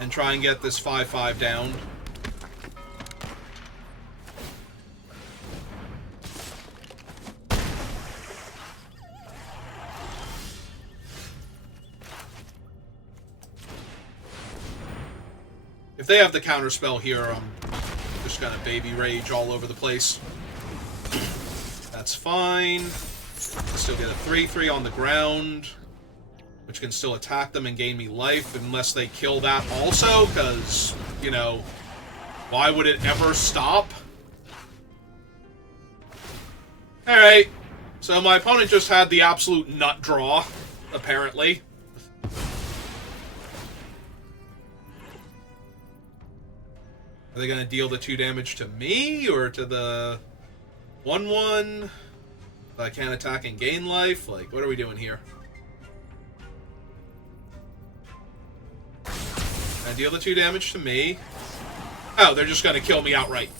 and try and get this 5/5 down. If they have the counterspell here, I'm just gonna baby rage all over the place. That's fine. Still get a 3/3 on the ground, which can still attack them and gain me life, unless they kill that also, because, you know, why would it ever stop? Alright, so my opponent just had the absolute nut draw, apparently. Are they going to deal the 2 damage to me, or to the 1/1? I can't attack and gain life? Like, what are we doing here? I deal the 2 damage to me. Oh, they're just going to kill me outright.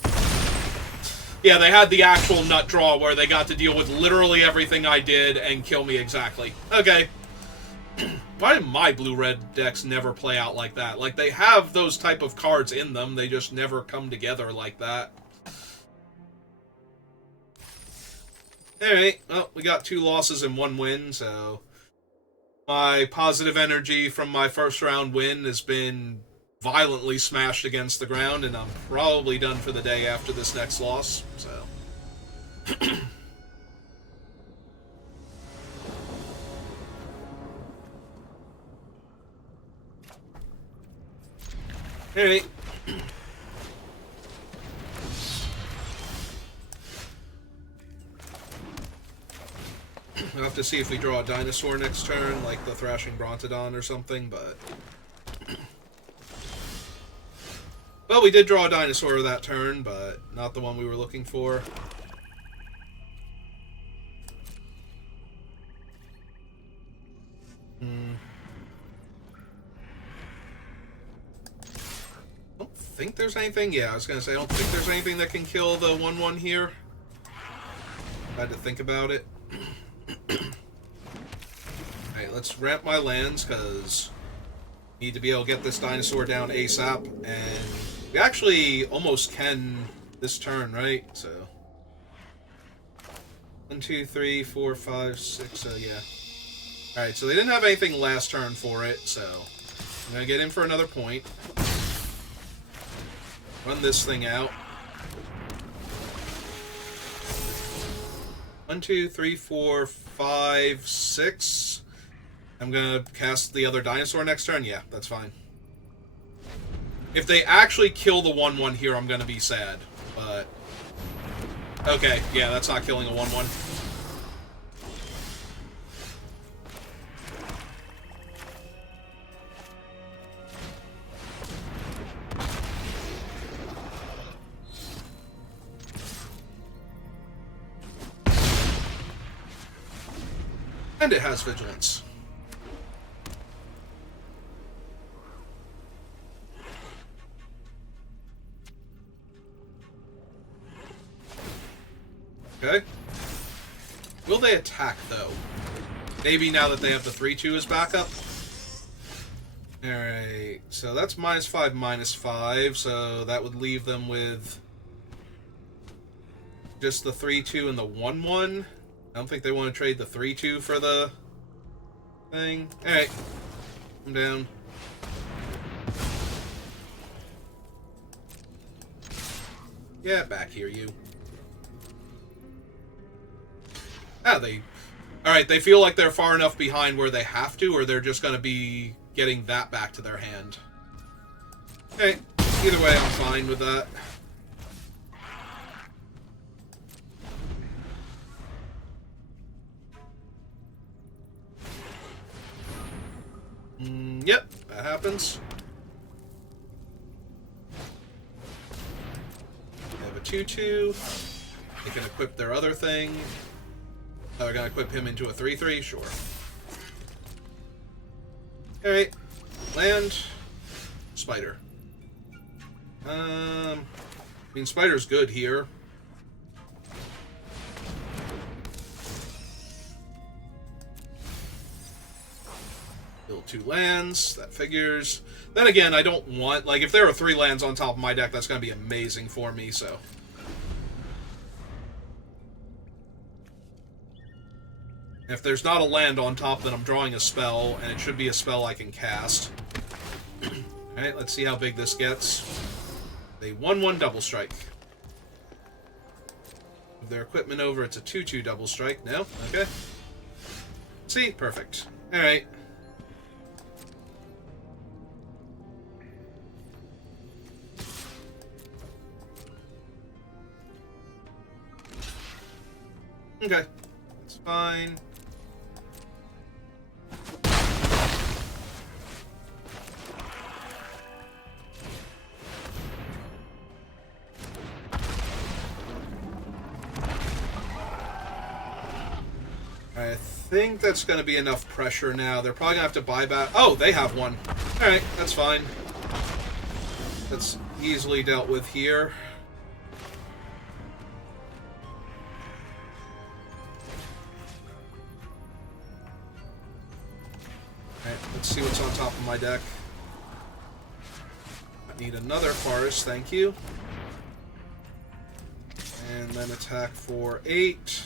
Yeah, they had the actual nut draw where they got to deal with literally everything I did and kill me exactly. Okay. Why did my blue-red decks never play out like that? Like, they have those type of cards in them, they just never come together like that. Alright, well, we got 2 losses and 1 win, so... my positive energy from my first round win has been violently smashed against the ground, and I'm probably done for the day after this next loss, so... Alright. We'll have to see if we draw a dinosaur next turn, like the Thrashing Brontodon or something, but... well, we did draw a dinosaur that turn, but not the one we were looking for. I don't think there's anything. Yeah, I was going to say, I don't think there's anything that can kill the 1/1 here. I had to think about it. Alright, let's ramp my lands, because I need to be able to get this dinosaur down ASAP, and we actually almost can this turn, right? So 1, 2, 3, 4, 5, 6, yeah. Alright, so they didn't have anything last turn for it, so I'm going to get in for another point. Run this thing out. 1, 2, 3, 4, 5, 6. I'm gonna cast the other dinosaur next turn? Yeah, that's fine. If they actually kill the 1/1 here, I'm gonna be sad. But... okay, yeah, that's not killing a 1/1. And it has vigilance. Okay. Will they attack, though? Maybe now that they have the 3-2 as backup? Alright, so that's -5, -5, so that would leave them with just the 3-2 and the 1-1. I don't think they want to trade the 3-2 for the thing. Alright, I'm down. Yeah, back here, you. Ah, Alright, they feel like they're far enough behind where they have to, or they're just going to be getting that back to their hand. Okay, either way, I'm fine with that. Yep, that happens. They have a 2-2. They can equip their other thing. Oh, they're going to equip him into a 3-3? Sure. Alright. Land. Spider. I mean, Spider's good here. Build 2 lands. That figures. Then again, I don't want... Like, if there are 3 lands on top of my deck, that's going to be amazing for me, so... If there's not a land on top, then I'm drawing a spell, and it should be a spell I can cast. Alright, let's see how big this gets. A 1-1 double strike. Move their equipment over, it's a 2-2 double strike. No? Okay. See? Perfect. Alright. Okay. That's fine. I think that's going to be enough pressure now. They're probably going to have to buy back... Oh, they have one. Alright, that's fine. That's easily dealt with here. Alright, let's see what's on top of my deck. I need another forest, thank you. And then attack for 8.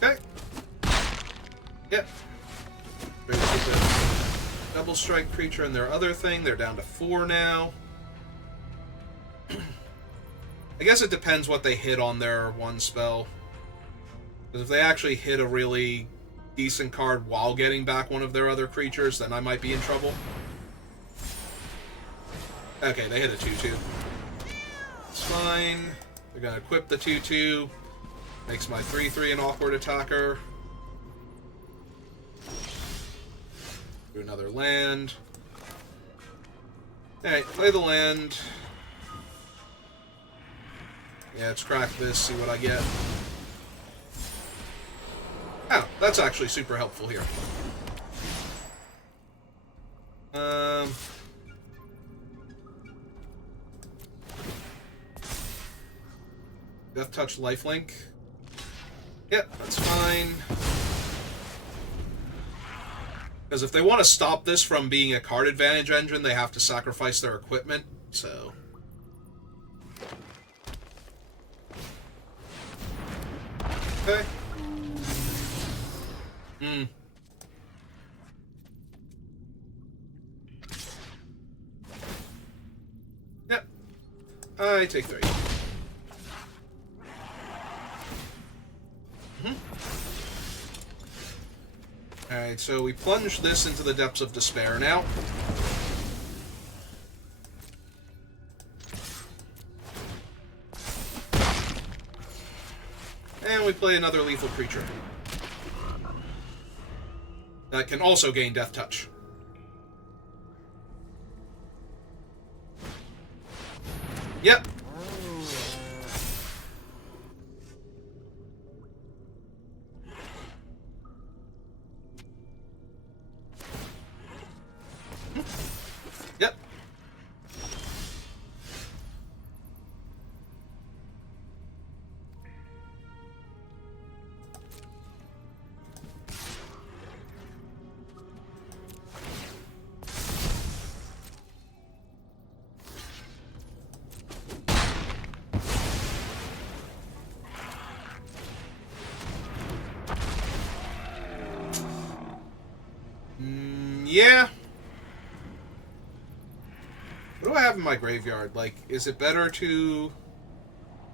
Okay. Yep. Ready to get the double strike creature and their other thing. They're down to 4 now. I guess it depends what they hit on their one spell. Because if they actually hit a really decent card while getting back one of their other creatures, then I might be in trouble. Okay, they hit a 2-2. It's fine. They're going to equip the 2-2. Makes my 3-3 an awkward attacker. Do another land. Alright, play the land. Yeah, let's crack this, see what I get. Oh, that's actually super helpful here. Death Touch Lifelink. Yep, that's fine. Because if they want to stop this from being a card advantage engine, they have to sacrifice their equipment, so... Okay. Yep. I take 3. Alright, so we plunge this into the depths of despair now. And we play another lethal creature. That can also gain Death Touch. Yep. Yeah. What do I have in my graveyard? Like, is it better to...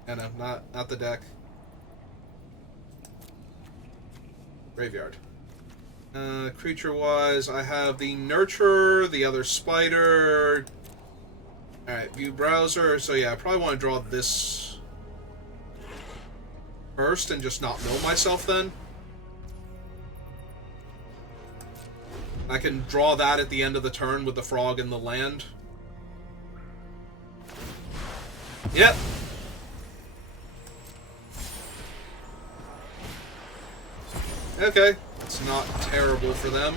No, not the deck. Graveyard. Creature-wise, I have the Nurturer, the other Spider. Alright, View Browser. So yeah, I probably want to draw this first and just not mill myself then. I can draw that at the end of the turn with the frog and the land. Yep. Okay. It's not terrible for them.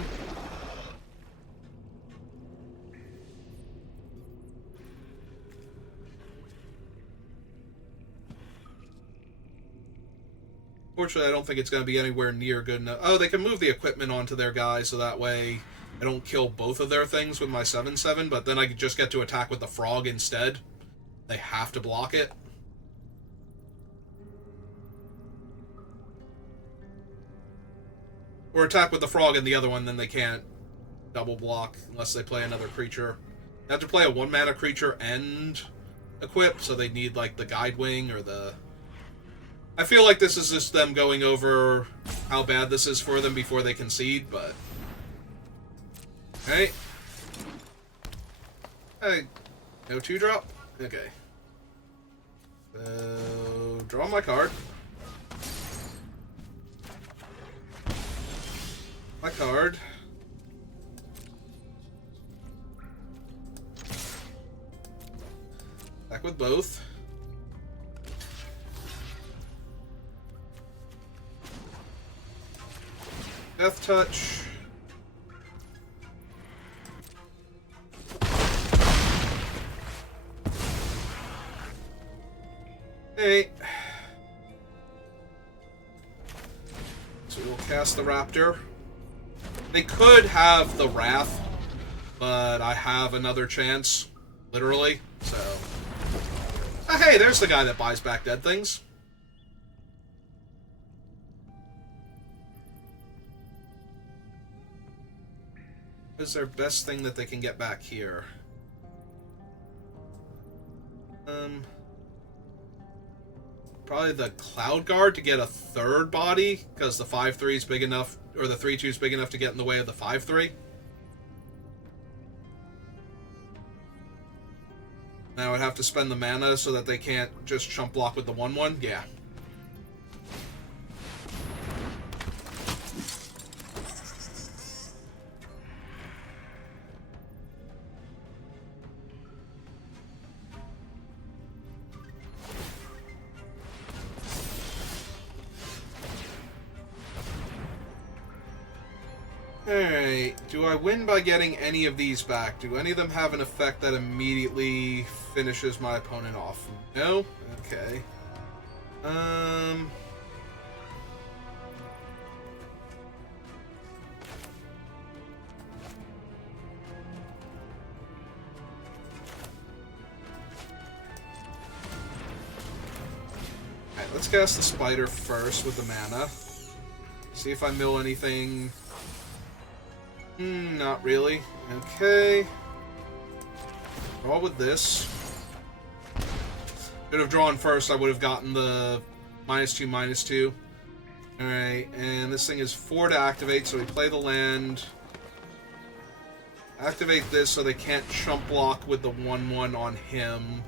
Fortunately, I don't think it's going to be anywhere near good enough. Oh, they can move the equipment onto their guy, so that way I don't kill both of their things with my 7/7, but then I just get to attack with the frog instead. They have to block it. Or attack with the frog and the other one, then they can't double block unless they play another creature. They have to play a 1-mana creature and equip, so they need, like, the Guidewing or the... I feel like this is just them going over how bad this is for them before they concede, but... Hey. Hey. No 2-drop? Okay. So, draw my card. My card. Back with both. Death Touch. Hey. So we'll cast the Raptor. They could have the Wrath, but I have another chance, literally, so... Oh, hey, there's the guy that buys back dead things. What is their best thing that they can get back here? Probably the Cloud Guard to get a third body, because the 5/3 is big enough, or the 3/2 is big enough to get in the way of the 5/3. Now I'd have to spend the mana so that they can't just chump block with the 1/1. Yeah. Alright, do I win by getting any of these back? Do any of them have an effect that immediately finishes my opponent off? No? Okay. Alright, let's cast the Spider first with the mana. See if I mill anything... not really. Okay. Draw with this. Should have drawn first, I would have gotten the -2/-2. Alright, and this thing is 4 to activate, so we play the land. Activate this so they can't chump block with the 1/1 on him.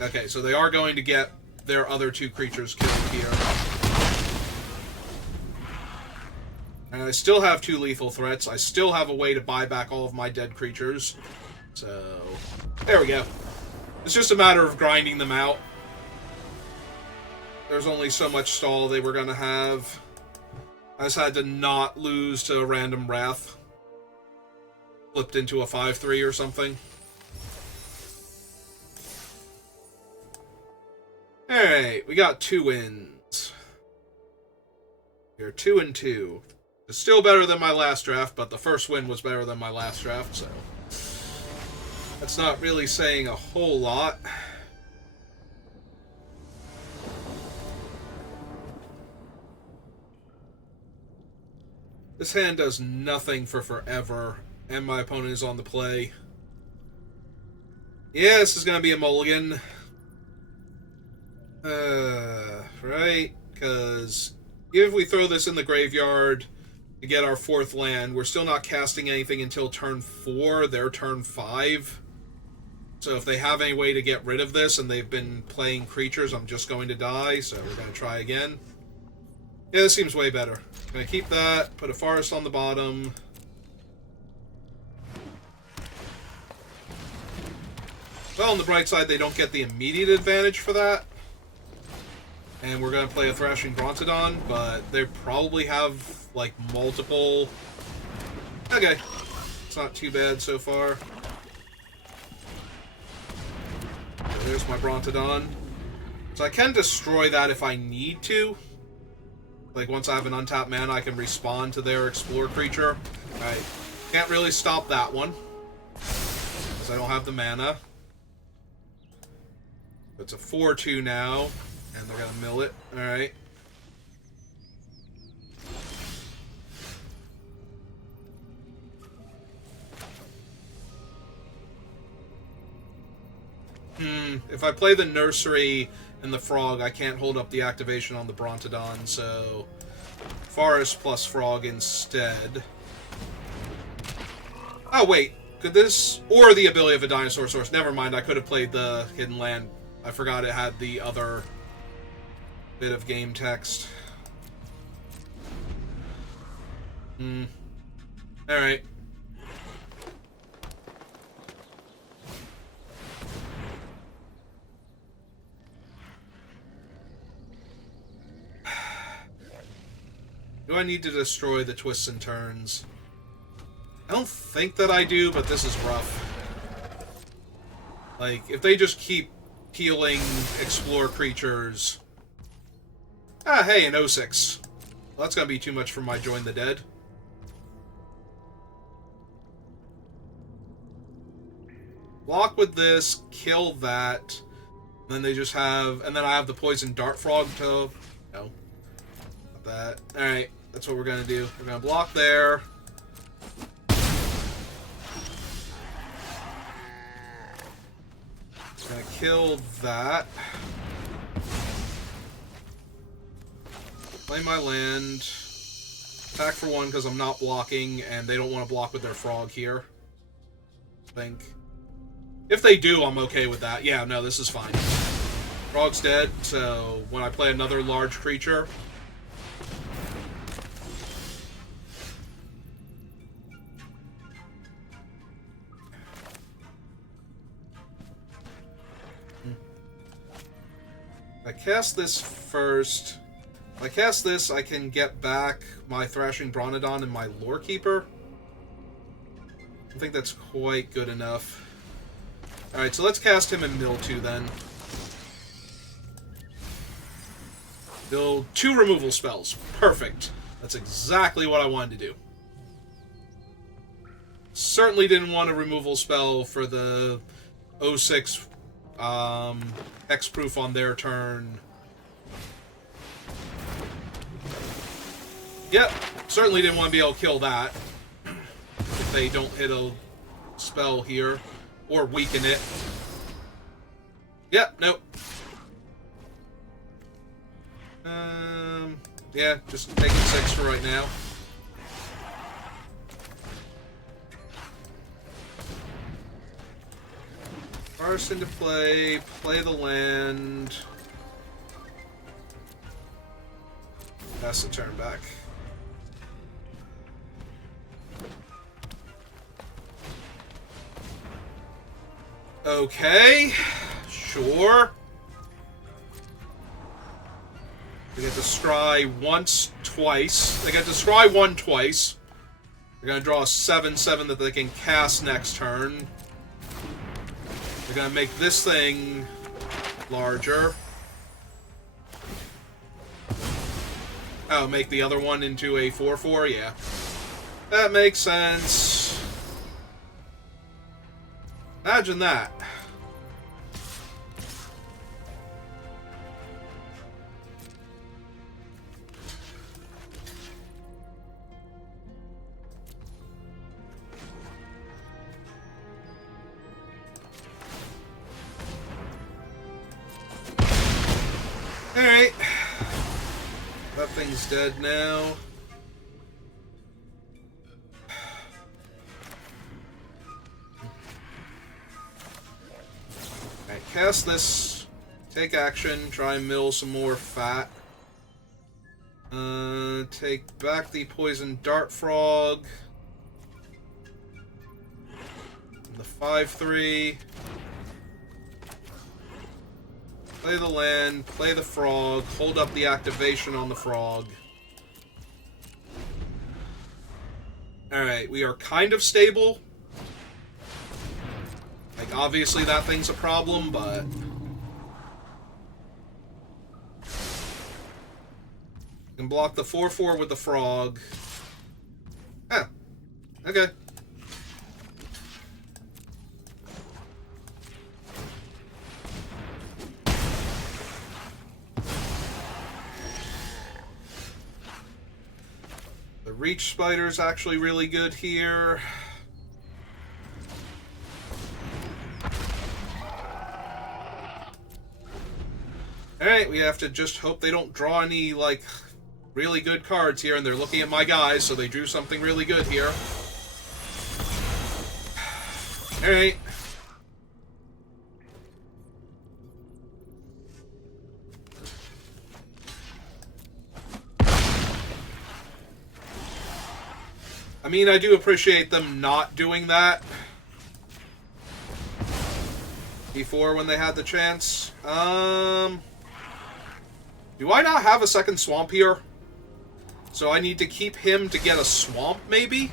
Okay, so they are going to get their other 2 creatures killed here. And I still have 2 lethal threats. I still have a way to buy back all of my dead creatures. So, there we go. It's just a matter of grinding them out. There's only so much stall they were going to have. I just had to not lose to a random Wrath. Flipped into a 5/3 or something. Alright, we got 2 wins. We're 2-2. It's still better than my last draft, but the first win was better than my last draft, so... That's not really saying a whole lot. This hand does nothing for forever, and my opponent is on the play. Yeah, this is going to be a mulligan. Right? Because if we throw this in the graveyard to get our 4th land, we're still not casting anything until turn 4, their turn 5. So if they have any way to get rid of this and they've been playing creatures, I'm just going to die, so we're going to try again. Yeah, this seems way better. I'm going to keep that, put a forest on the bottom. Well, on the bright side, they don't get the immediate advantage for that. And we're going to play a Thrashing Brontodon, but they probably have, like, multiple... Okay. It's not too bad so far. There's my Brontodon. So I can destroy that if I need to. Like, once I have an untapped mana, I can respawn to their Explore creature. I can't really stop that one, because I don't have the mana. It's a 4-2 now, and they're going to mill it. Alright. If I play the Nursery and the Frog, I can't hold up the activation on the Brontodon, so Forest plus Frog instead. Oh, wait. Could this... Or the ability of a Dinosaur Source. Never mind, I could have played the Hidden Land. I forgot it had the other bit of game text. Alright. Do I need to destroy the Twists and Turns? I don't think that I do, but this is rough. Like, if they just keep healing Explore creatures... Ah, hey, an 06. Well, that's gonna be too much for my Join the Dead. Block with this, kill that, and then they just have... And then I have the Poison Dart Frog to... No. Not that. Alright, that's what we're gonna do. We're gonna block there. Gonna kill that. Play my land. Attack for 1 because I'm not blocking, and they don't want to block with their Frog here. I think. If they do, I'm okay with that. Yeah, no, this is fine. Frog's dead, so when I play another large creature... I cast this first. If I cast this, I can get back my Thrashing Brontodon and my Lore Keeper. I think that's quite good enough. Alright, so let's cast him in Mill 2 then. Build 2 removal spells. Perfect. That's exactly what I wanted to do. Certainly didn't want a removal spell for the 06 Hexproof on their turn. Yep, certainly didn't want to be able to kill that. If they don't hit a spell here. Or weaken it. Yep, nope. Yeah, just take it 6 for right now. Forest into play, play the land. Pass the turn back. Okay, sure. They get to scry once, twice. They get to scry 1 twice. They're going to draw a 7/7 that they can cast next turn. They're going to make this thing larger. Oh, make the other one into a 4/4? Yeah. That makes sense. Imagine that. One's dead now. Alright, cast this. Take action. Try and mill some more fat. Take back the poison dart frog. The 5/3. Play the land, play the frog, hold up the activation on the frog. Alright, we are kind of stable. Like, obviously that thing's a problem, but... can block the 4/4 with the frog. Ah, okay. The reach spider's actually really good here. Alright, we have to just hope they don't draw any, like, really good cards here, and they're looking at my guys, so they drew something really good here. Alright. I mean, I do appreciate them not doing that before when they had the chance. Do I not have a second swamp here? So I need to keep him to get a swamp, maybe?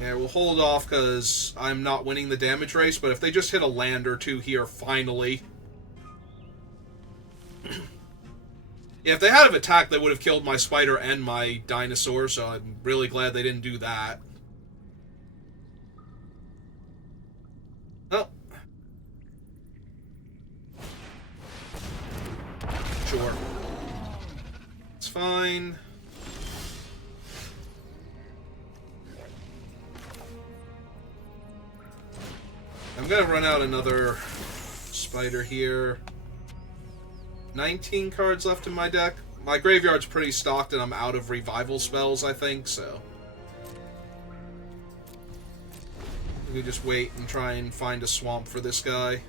Yeah, we'll hold off because I'm not winning the damage race, but if they just hit a land or two here, finally... yeah, if they had have attacked, they would have killed my spider and my dinosaur, so I'm really glad they didn't do that. Oh. Sure. It's fine. I'm gonna run out another spider here. 19 cards left in my deck. My graveyard's pretty stocked and I'm out of revival spells, I think, so... we can just wait and try and find a swamp for this guy.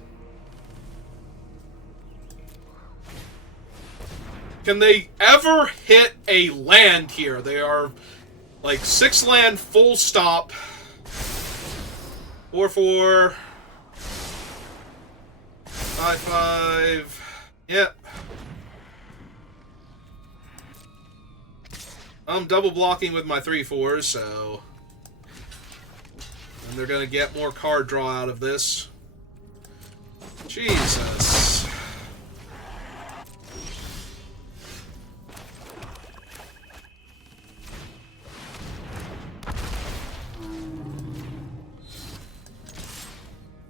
Can they ever hit a land here? They are, like, 6 land full stop. 4/4. 5/5. Yep. I'm double blocking with my 3/4s, so... and they're gonna get more card draw out of this. Jesus.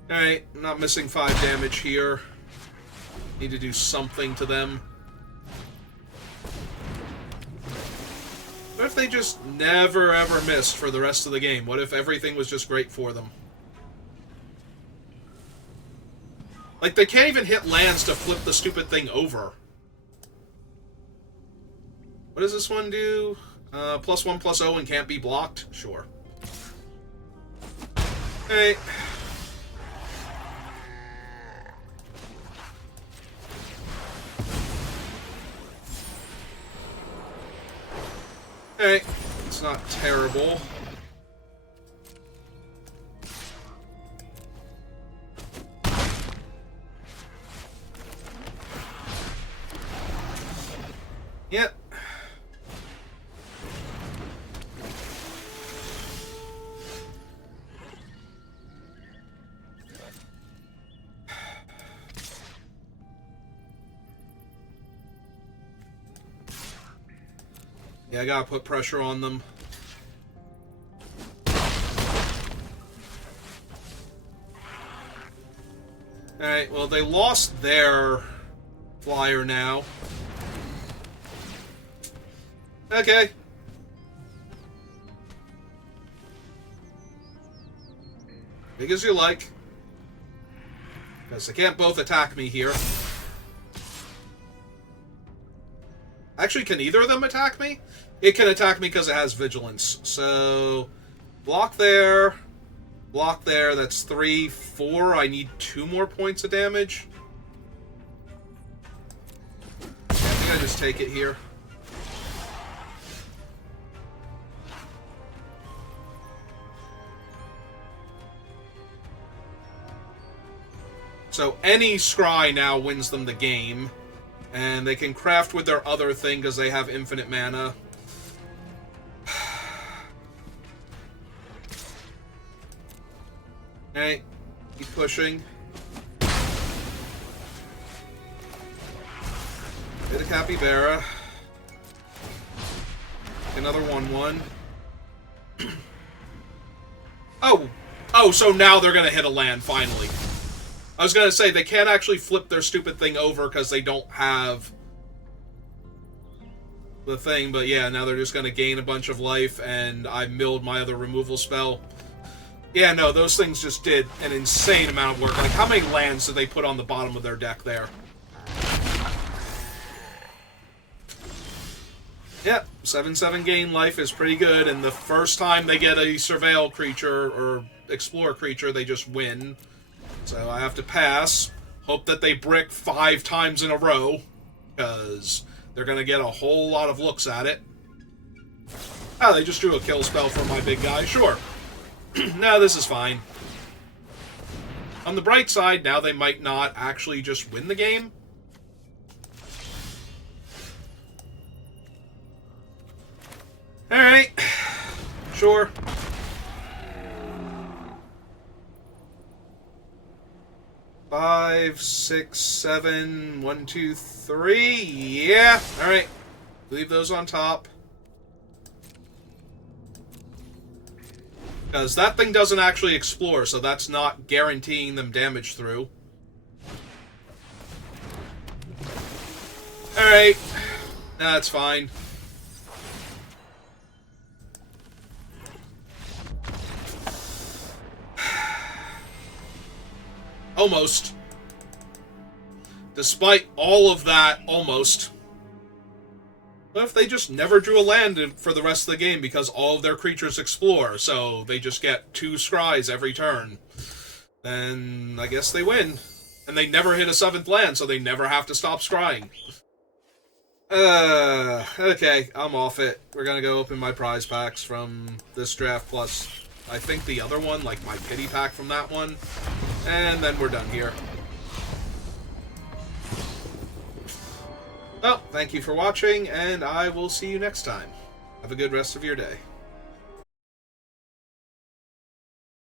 Alright, I'm not missing 5 damage here. Need to do something to them. What if they just never ever missed for the rest of the game? What if everything was just great for them? Like, they can't even hit lands to flip the stupid thing over. What does this one do? +1/+0 and can't be blocked? Sure. Hey. Alright, it's not terrible. Yep. Yeah, I gotta put pressure on them. Alright, well, they lost their flyer now. Okay. Big as you like. Because they can't both attack me here. Actually, can either of them attack me? It can attack me because it has vigilance. So, block there. Block there. That's 3, 4. I need 2 more points of damage. Yeah, I think I just take it here. So any scry now wins them the game. And they can craft with their other thing because they have infinite mana. Alright, keep pushing. Hit a capybara. Another 1/1. Oh, so now they're gonna hit a land, finally. I was gonna say, they can't actually flip their stupid thing over because they don't have the thing, but yeah, now they're just gonna gain a bunch of life, and I milled my other removal spell. Yeah, no, those things just did an insane amount of work. Like, how many lands did they put on the bottom of their deck there? Yep, 7/7 gain life is pretty good, and the first time they get a surveil creature, or explore creature, they just win. So I have to pass. Hope that they brick 5 times in a row, because they're going to get a whole lot of looks at it. Oh, they just drew a kill spell for my big guy. Sure. No, this is fine. On the bright side, now they might not actually just win the game. Alright. Sure. Five, 6, 7, 1, 2, 3. Yeah. Alright. Leave those on top. Because that thing doesn't actually explore, so that's not guaranteeing them damage through. Alright. That's fine. Almost. Despite all of that, almost. What if they just never drew a land for the rest of the game because all of their creatures explore, so they just get 2 scries every turn? Then I guess they win. And they never hit a 7th land, so they never have to stop scrying. Okay, I'm off it. We're gonna go open my prize packs from this draft, plus I think the other one, like my pity pack from that one. And then we're done here. Well, thank you for watching, and I will see you next time. Have a good rest of your day.